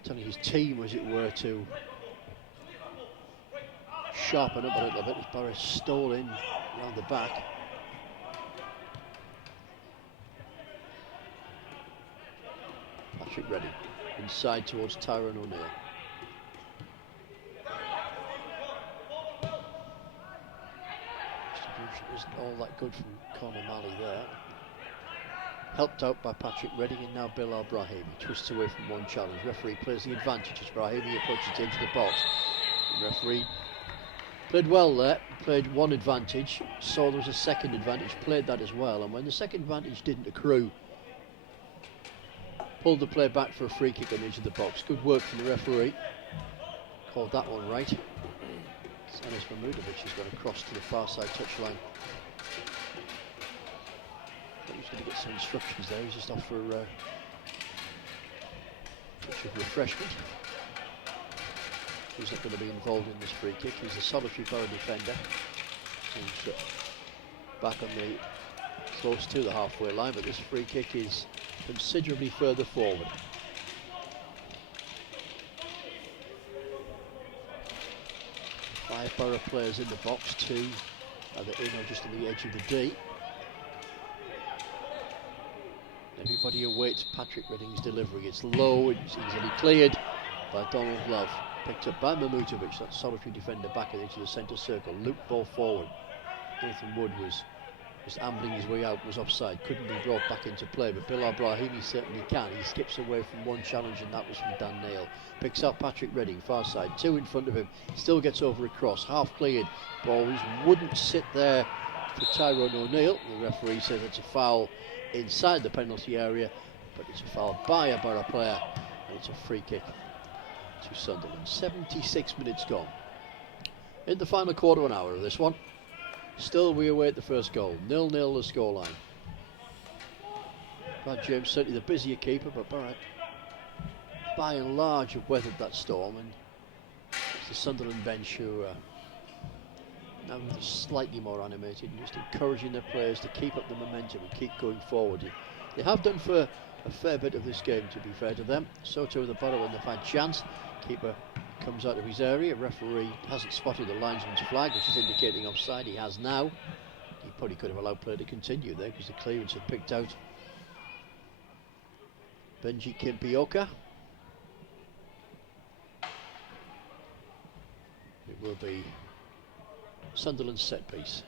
telling his team, as it were, to sharpen up a little bit as Boro stole in round the back. Patrick Redding inside towards Tyrone O'Neill. Distribution isn't all that good from Conor Malley there. Helped out by Patrick Redding, and now Bilal Brahimi twists away from one challenge. Referee plays the advantage as Brahimi approaches the edge of the box. The referee Played well there, played one advantage, saw there was a second advantage, played that as well, and when the second advantage didn't accrue, pulled the play back for a free kick on the edge of the box. Good work from the referee. Called that one right. Anis Mahmudovic has gone across to the far side touchline. I thought he was going to get some instructions there. He's just off for a touch of refreshment. He's not going to be involved in this free kick. He's a solitary Boro defender. He's back on the close to the halfway line, but this free kick is considerably further forward. Five Boro players in the box, two either in or just on the edge of the D. Everybody awaits Patrick Redding's delivery. It's low, it's easily cleared by Donald Love. Picked up by Mahmudovic, that solitary defender back at the edge of the centre circle. Loop ball forward. Nathan Wood was just ambling his way out, was offside, couldn't be brought back into play, but Bilal Brahimi certainly can. He skips away from one challenge, and that was from Dan Neil. Picks up Patrick Redding, far side, two in front of him, still gets over across, half cleared. Ball wouldn't sit there for Tyrone O'Neill. The referee says it's a foul inside the penalty area, but it's a foul by a Boro player, and it's a free kick to Sunderland. 76 minutes gone. In the final quarter of an hour of this one, still we await the first goal. 0-0 the scoreline. Brad James certainly the busier keeper, but Boro by and large have weathered that storm, and it's the Sunderland bench who are now slightly more animated and just encouraging their players to keep up the momentum and keep going forward. They have done for a fair bit of this game, to be fair to them. So too the Boro when they've had chance. Keeper comes out of his area. Referee hasn't spotted the linesman's flag, which is indicating offside. He has now. He probably could have allowed play to continue there because the clearance had picked out Benji Kimpioka. It will be Sunderland's set piece.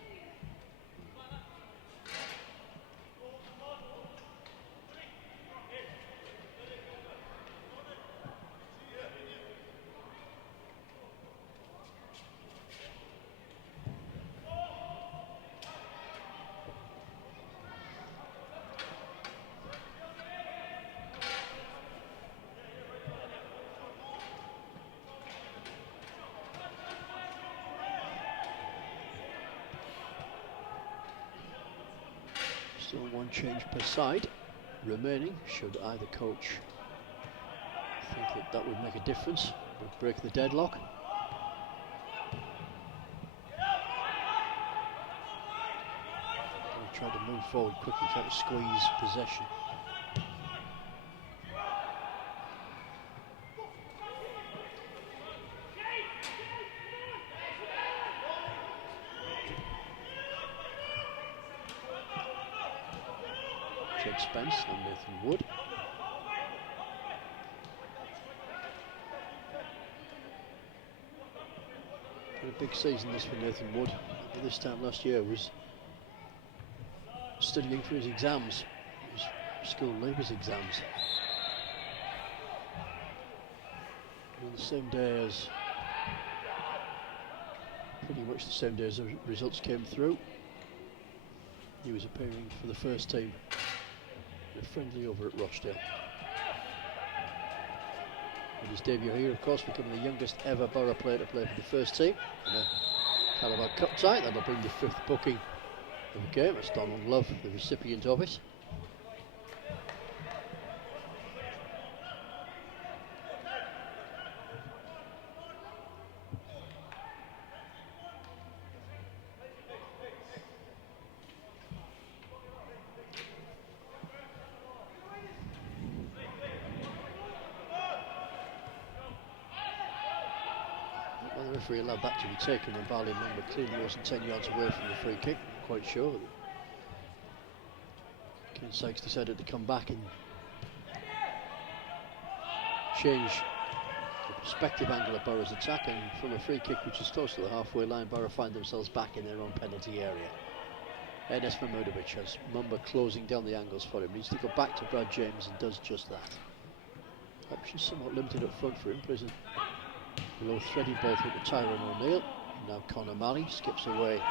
Still one change per side remaining, should either coach think that that would make a difference, would break the deadlock. They try to move forward quickly, try to squeeze possession. Spence and Nathan Wood. Had a big season this for Nathan Wood. This time last year was studying for his exams, his school labours exams. On the same day as, pretty much the same day as the results came through, he was appearing for the first team. Friendly over at Rochdale. With his debut here, of course, becoming the youngest ever Boro player to play for the first team in a Carabao Cup tie. That'll bring the fifth booking of the game. It's Donald Love, the recipient of it. The referee allowed that to be taken when Bali Mumba clearly wasn't 10 yards away from the free kick. I'm quite sure. Ken Sykes decided to come back and change the perspective angle of Boro's attack, and from a free kick which is close to the halfway line, Boro find themselves back in their own penalty area. Anis Mahmudovic has Mumba closing down the angles for him. Needs to go back to Brad James and does just that. Options somewhat limited up front for him. Low threaded ball through to Tyrone O'Neill. Now Conor Malley skips away.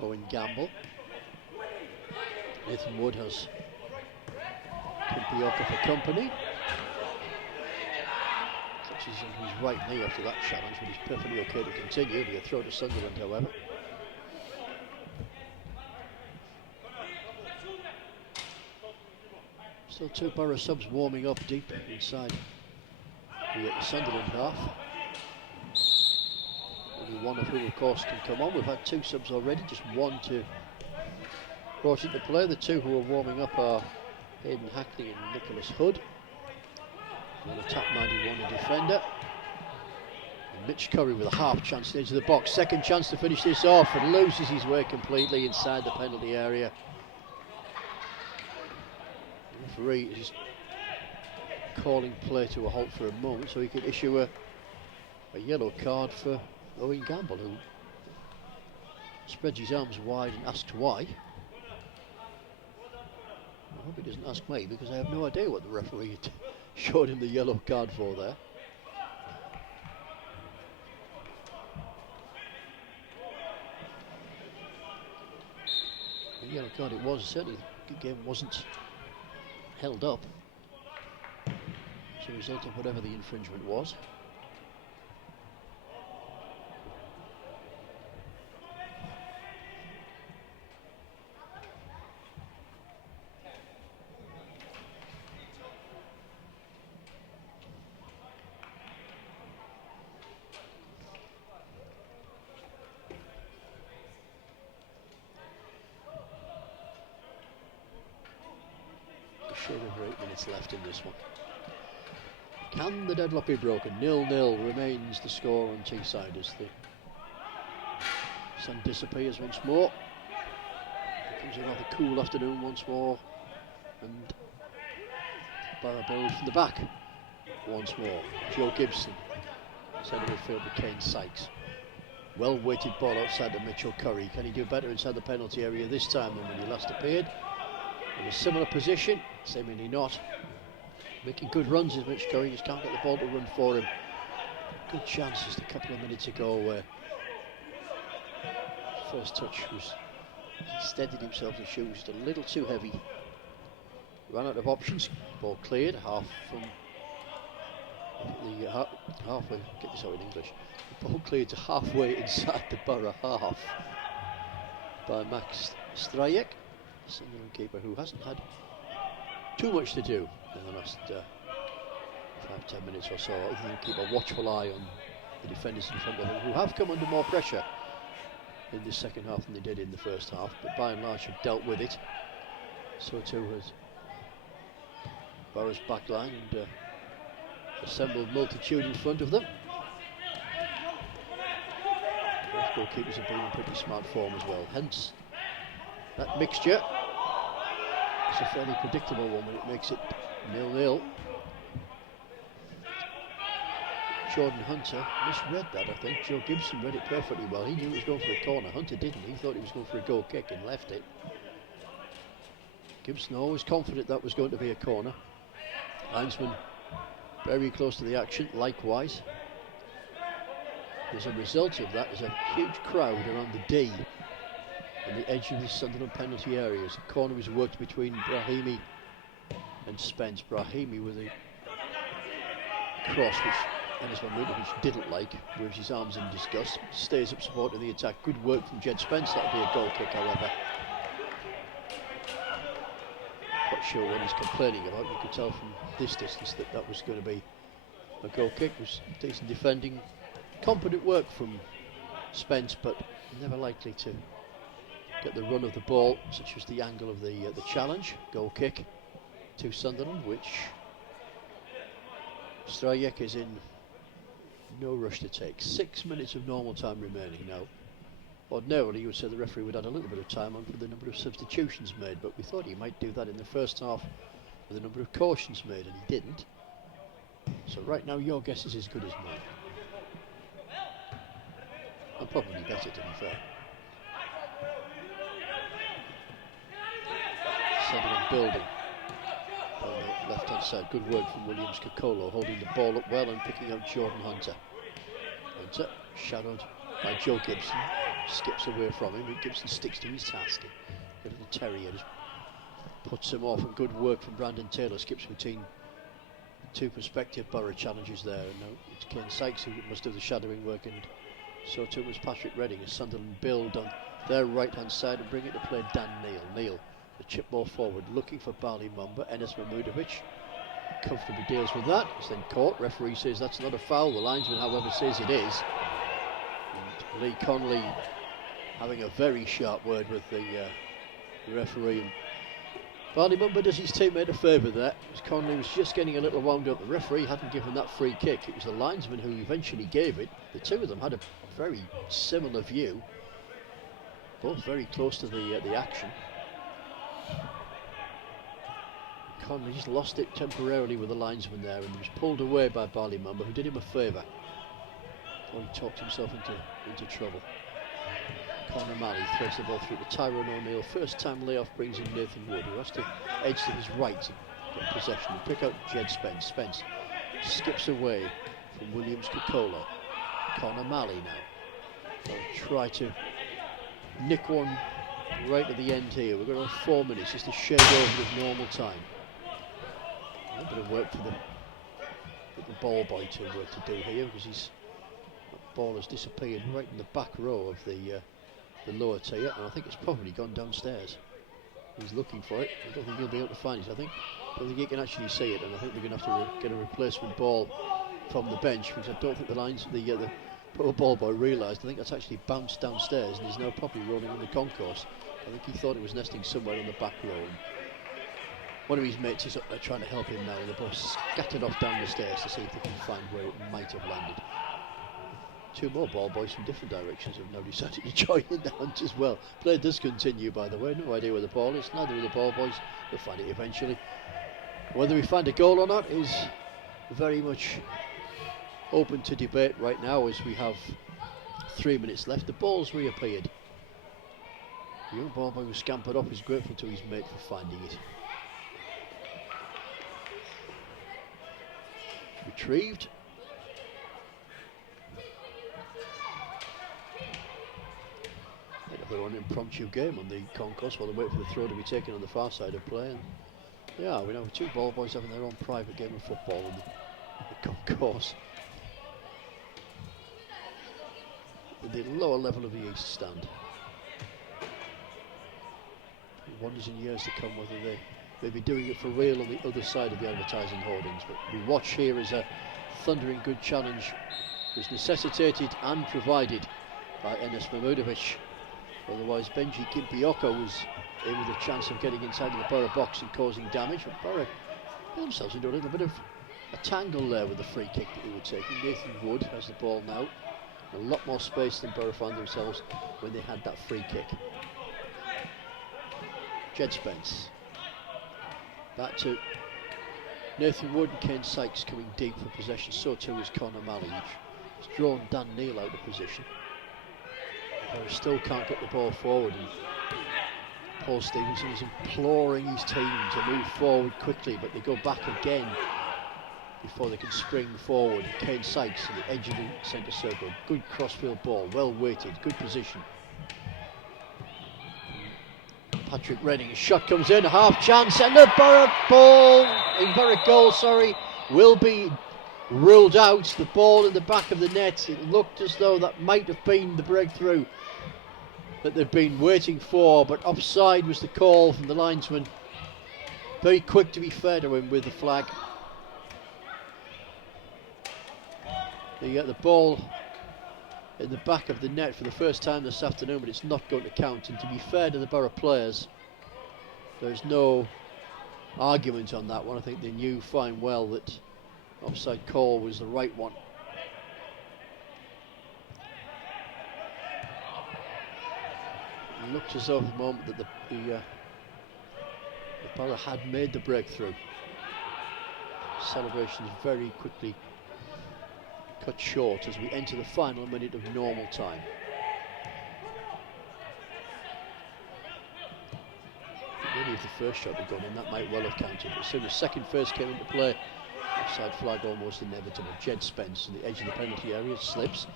Owen Gamble. Nathan Wood has Kimpioka for company. Touches on his right knee after that challenge, but he's perfectly okay to continue. It'll be a throw to Sunderland, however. Still two Boro subs warming up deep inside the Sunderland half. Only one of whom, of course, can come on. We've had two subs already, just one to brought into play. The two who are warming up are Hayden Hackley and Nicholas Hood. One attack-minded, one a defender. And Mitch Curry with a half chance into the box. Second chance to finish this off, and loses his way completely inside the penalty area. The referee is calling play to a halt for a moment so he can issue a yellow card for Owen Gamble, who spreads his arms wide and asks why. I hope he doesn't ask me, because I have no idea what the referee had showed him the yellow card for there. The yellow card it was, certainly the game wasn't held up as a result of whatever the infringement was. Over 8 minutes left in this one. Can the deadlock be broken? 0-0 remains the score on Teesside as the sun disappears once more. It becomes a rather cool afternoon once more, and Boro build from the back once more. Joe Gibson, centre midfielder Kane Sykes. Well weighted ball outside to Mitchell Curry. Can he do better inside the penalty area this time than when he last appeared? In a similar position, seemingly not. Making good runs is Mitch Curry, just can't get the ball to run for him. Good chance just a couple of minutes ago where first touch was, he steadied himself to shoot, just a little too heavy. Ran out of options, ball cleared, half from the halfway, get this out in English. The ball cleared to halfway inside the Boro half by Max Strajek. Sunderland keeper who hasn't had too much to do in the last 5-10 minutes or so, other than keep a watchful eye on the defenders in front of him, who have come under more pressure in the second half than they did in the first half, but by and large have dealt with it. So too has Boro's backline and assembled multitude in front of them. Both goalkeepers have been in pretty smart form as well, hence that mixture. It's a fairly predictable one when it makes it 0-0. Jordan Hunter misread that, I think. Joe Gibson read it perfectly well. He knew he was going for a corner. Hunter didn't. He thought he was going for a goal kick and left it. Gibson always confident that was going to be a corner. Linesman very close to the action, likewise. As a result of that, there's a huge crowd around the D on the edge of the Sunderland penalty areas. The corner was worked between Brahimi and Spence. Brahimi with a cross which Ennis Van Rooyendaal didn't like, waves his arms in disgust, stays up supporting the attack. Good work from Jed Spence. That'll be a goal kick, however. Quite sure what he's complaining about. You could tell from this distance that that was going to be a goal kick. It was decent defending, competent work from Spence, but never likely to get the run of the ball, such as the angle of the challenge. Goal kick to Sunderland, which Strajek is in no rush to take. 6 minutes of normal time remaining now. Ordinarily you would say the referee would add a little bit of time on for the number of substitutions made, but we thought he might do that in the first half with the number of cautions made, and he didn't. So right now your guess is as good as mine. And probably better, to be fair. Sunderland building on the left hand side. Good work from Williams-Kokolo, holding the ball up well and picking out Jordan Hunter. Hunter shadowed by Joe Gibson. Skips away from him, and Gibson sticks to his task. The little terrier just puts him off, and good work from Brandon Taylor. Skips between two prospective Boro challengers there, and now it's Ken Sykes who must do the shadowing work, and so too was Patrick Redding as Sunderland build on their right hand side and bring it to play Dan Neal. Neal, the chip ball forward, looking for Bali Mumba. Enes Mahmudovic comfortably deals with that. It's then caught. Referee says that's not a foul. The linesman, however, says it is. And Lee Connolly having a very sharp word with the referee. Bali Mumba does his teammate a favour there, as Connolly was just getting a little wound up. The referee hadn't given that free kick. It was the linesman who eventually gave it. The two of them had a very similar view, both very close to the action. Connolly just lost it temporarily with the linesman there, and was pulled away by Bali Mumba, who did him a favour. Thought he talked himself into trouble. Conor Malley threads the ball through to Tyrone O'Neill. First time layoff brings in Nathan Wood, who has to edge to his right to get possession and pick out Jed Spence. Spence skips away from Williams Kokola. Conor Malley now. They'll try to nick one right at the end here. We're going to have 4 minutes, just a shade over of normal time. A bit of work for the ball boy to do here, because that ball has disappeared right in the back row of the lower tier, and I think it's probably gone downstairs. He's looking for it. I don't think he'll be able to find it. I don't think he can actually see it, and I think they're going to have to get a replacement ball from the bench, because I don't think the poor ball boy realised. I think that's actually bounced downstairs, and he's now probably rolling in the concourse. I think he thought it was nesting somewhere on the back row. And one of his mates is up there trying to help him now, and they're both scattered off down the stairs to see if they can find where it might have landed. Two more ball boys from different directions have now decided to join in the hunt as well. Play does continue, by the way. No idea where the ball is. Neither of the ball boys. They'll find it eventually. Whether we find a goal or not is very much open to debate right now, as we have 3 minutes left. The ball's reappeared. The young ball boy who scampered up is grateful to his mate for finding it. Retrieved. They're on an impromptu game on the concourse while they wait for the throw to be taken on the far side of play. And yeah, we know two ball boys having their own private game of football in the concourse. In the lower level of the East Stand. It wonders in years to come whether they may be doing it for real on the other side of the advertising hoardings. But we watch here as a thundering good challenge was necessitated and provided by Enes Mahmudovic. Otherwise, Benji Kimpioko was in with a chance of getting inside of the Boro box and causing damage. But Boro put themselves into a little bit of a tangle there with the free kick that they were taking. Nathan Wood has the ball now. A lot more space than Boro found themselves when they had that free kick. Jed Spence. Back to Nathan Wood and Kane Sykes coming deep for possession. So too is Conor Malley. He's drawn Dan Neal out of position. Boro still can't get the ball forward, and Paul Stevenson is imploring his team to move forward quickly, but they go back again before they can spring forward. Kane Sykes at the edge of the centre circle. Good crossfield ball, well weighted, good position. Patrick Redding, a shot comes in, a half chance, and the Boro goal, will be ruled out. The ball in the back of the net. It looked as though that might have been the breakthrough that they've been waiting for, but offside was the call from the linesman. Very quick, to be fair to him, with the flag. They get the ball in the back of the net for the first time this afternoon, but it's not going to count. And to be fair to the Boro players, there's no argument on that one. I think they knew fine well that offside call was the right one. It looked as though at the moment that the Boro had made the breakthrough. Celebrations very quickly cut short as we enter the final minute of normal time. Maybe if the first shot had gone in, that might well have counted. But as soon as second first came into play, offside flag almost inevitable. Jed Spence on the edge of the penalty area slips.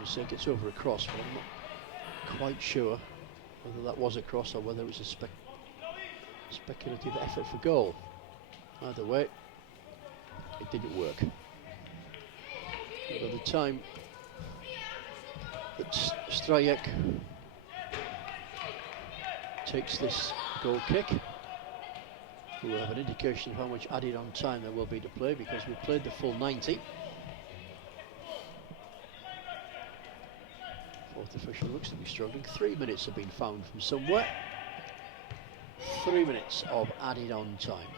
I say gets over a cross, but I'm not quite sure whether that was a cross or whether it was a speculative effort for goal. Either way, it didn't work. By the time that Strajek takes this goal kick, we'll have an indication of how much added on time there will be to play, because we played the full 90. Fourth official looks to be struggling. 3 minutes have been found from somewhere. 3 minutes of added on time.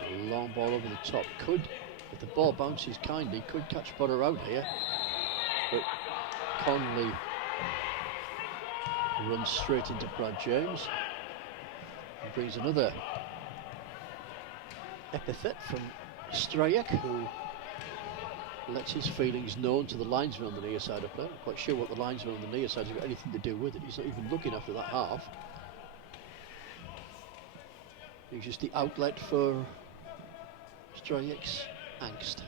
A long ball over the top could, if the ball bounces kindly, could catch Boro out here, but Conley runs straight into Brad James and brings another epithet from Strajek, who lets his feelings known to the linesman on the near side of play. I'm quite sure what the linesman on the near side has got anything to do with it. He's not even looking after that half. He's just the outlet for Strajek's angst.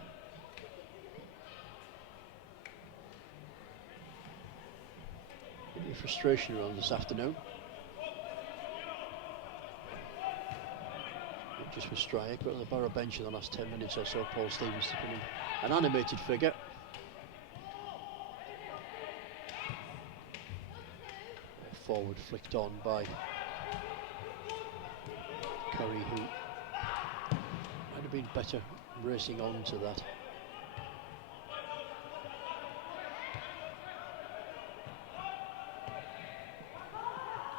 Any frustration around this afternoon. Not just for Strajek, but on the Boro bench in the last 10 minutes or so, Paul Stevens becoming an animated figure. Forward flicked on by Curry, who might have been better racing on to that.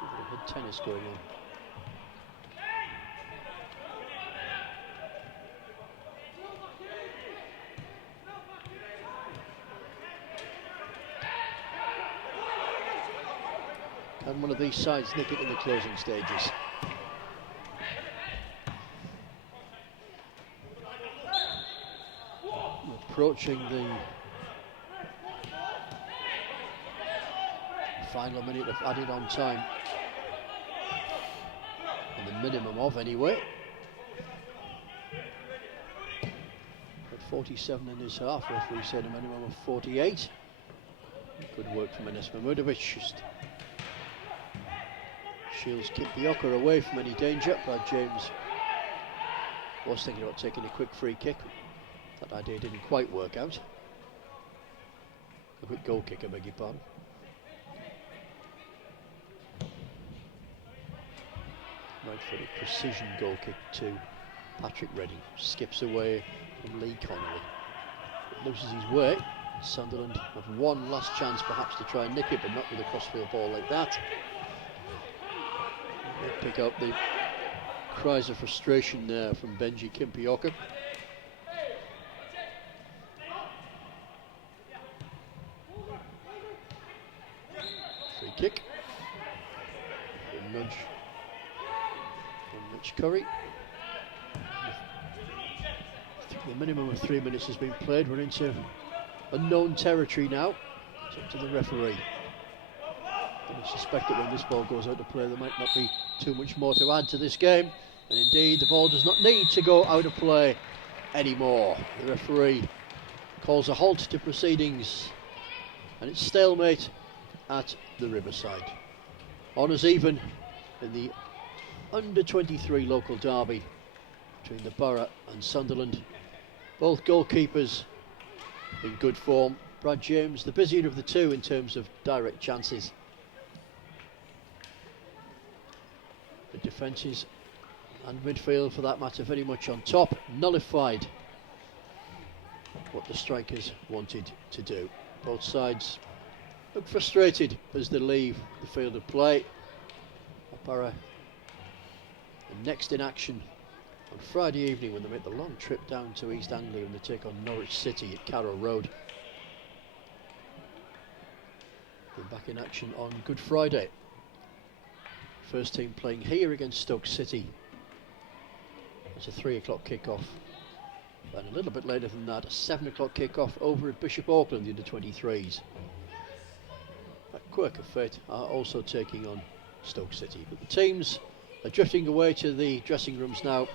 A bit of head tennis going on. And one of these sides nick it in the closing stages. Approaching the final minute of added on time, and the minimum of anyway. At 47 in his half, referee said a minimum of 48. Good work from Enes Mahmudovic. Just shields Kimpioka away from any danger. Brad James was thinking about taking a quick free kick. That idea didn't quite work out. A quick goal kick, I beg your pardon. Right-footed precision goal kick to Patrick Redding. Skips away from Lee Connolly. It loses his way. Sunderland have one last chance perhaps to try and nick it, but not with a crossfield ball like that. They pick up the cries of frustration there from Benji Kimpioka. Free kick. A nudge from Mitch Curry. The minimum of 3 minutes has been played. We're into unknown territory now. It's up to the referee. I suspect that when this ball goes out to play, there might not be too much more to add to this game, and indeed the ball does not need to go out of play anymore. The referee calls a halt to proceedings, and it's stalemate at the Riverside. Honours even in the under-23 local derby between the Boro and Sunderland. Both goalkeepers in good form. Brad James, the busier of the two in terms of direct chances. The defences and midfield, for that matter, very much on top. Nullified what the strikers wanted to do. Both sides look frustrated as they leave the field of play. Boro are next in action on Friday evening when they make the long trip down to East Anglia and they take on Norwich City at Carrow Road. They're back in action on Good Friday. First team playing here against Stoke City. It's a 3 o'clock kickoff. And a little bit later than that, a 7 o'clock kickoff over at Bishop Auckland, the under-23s. At Quirk of Fate are also taking on Stoke City. But the teams are drifting away to the dressing rooms now,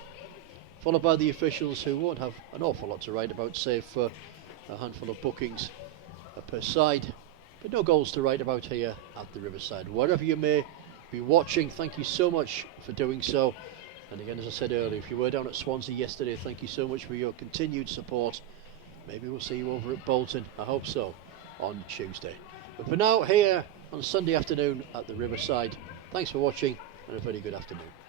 followed by the officials, who won't have an awful lot to write about, save for a handful of bookings per side, but no goals to write about here at the Riverside. Wherever you may be watching, thank you so much for doing so. And again, as I said earlier, if you were down at Swansea yesterday, thank you so much for your continued support. Maybe we'll see you over at Bolton, I hope so, on Tuesday. But for now, here on Sunday afternoon at the Riverside, thanks for watching and a very good afternoon.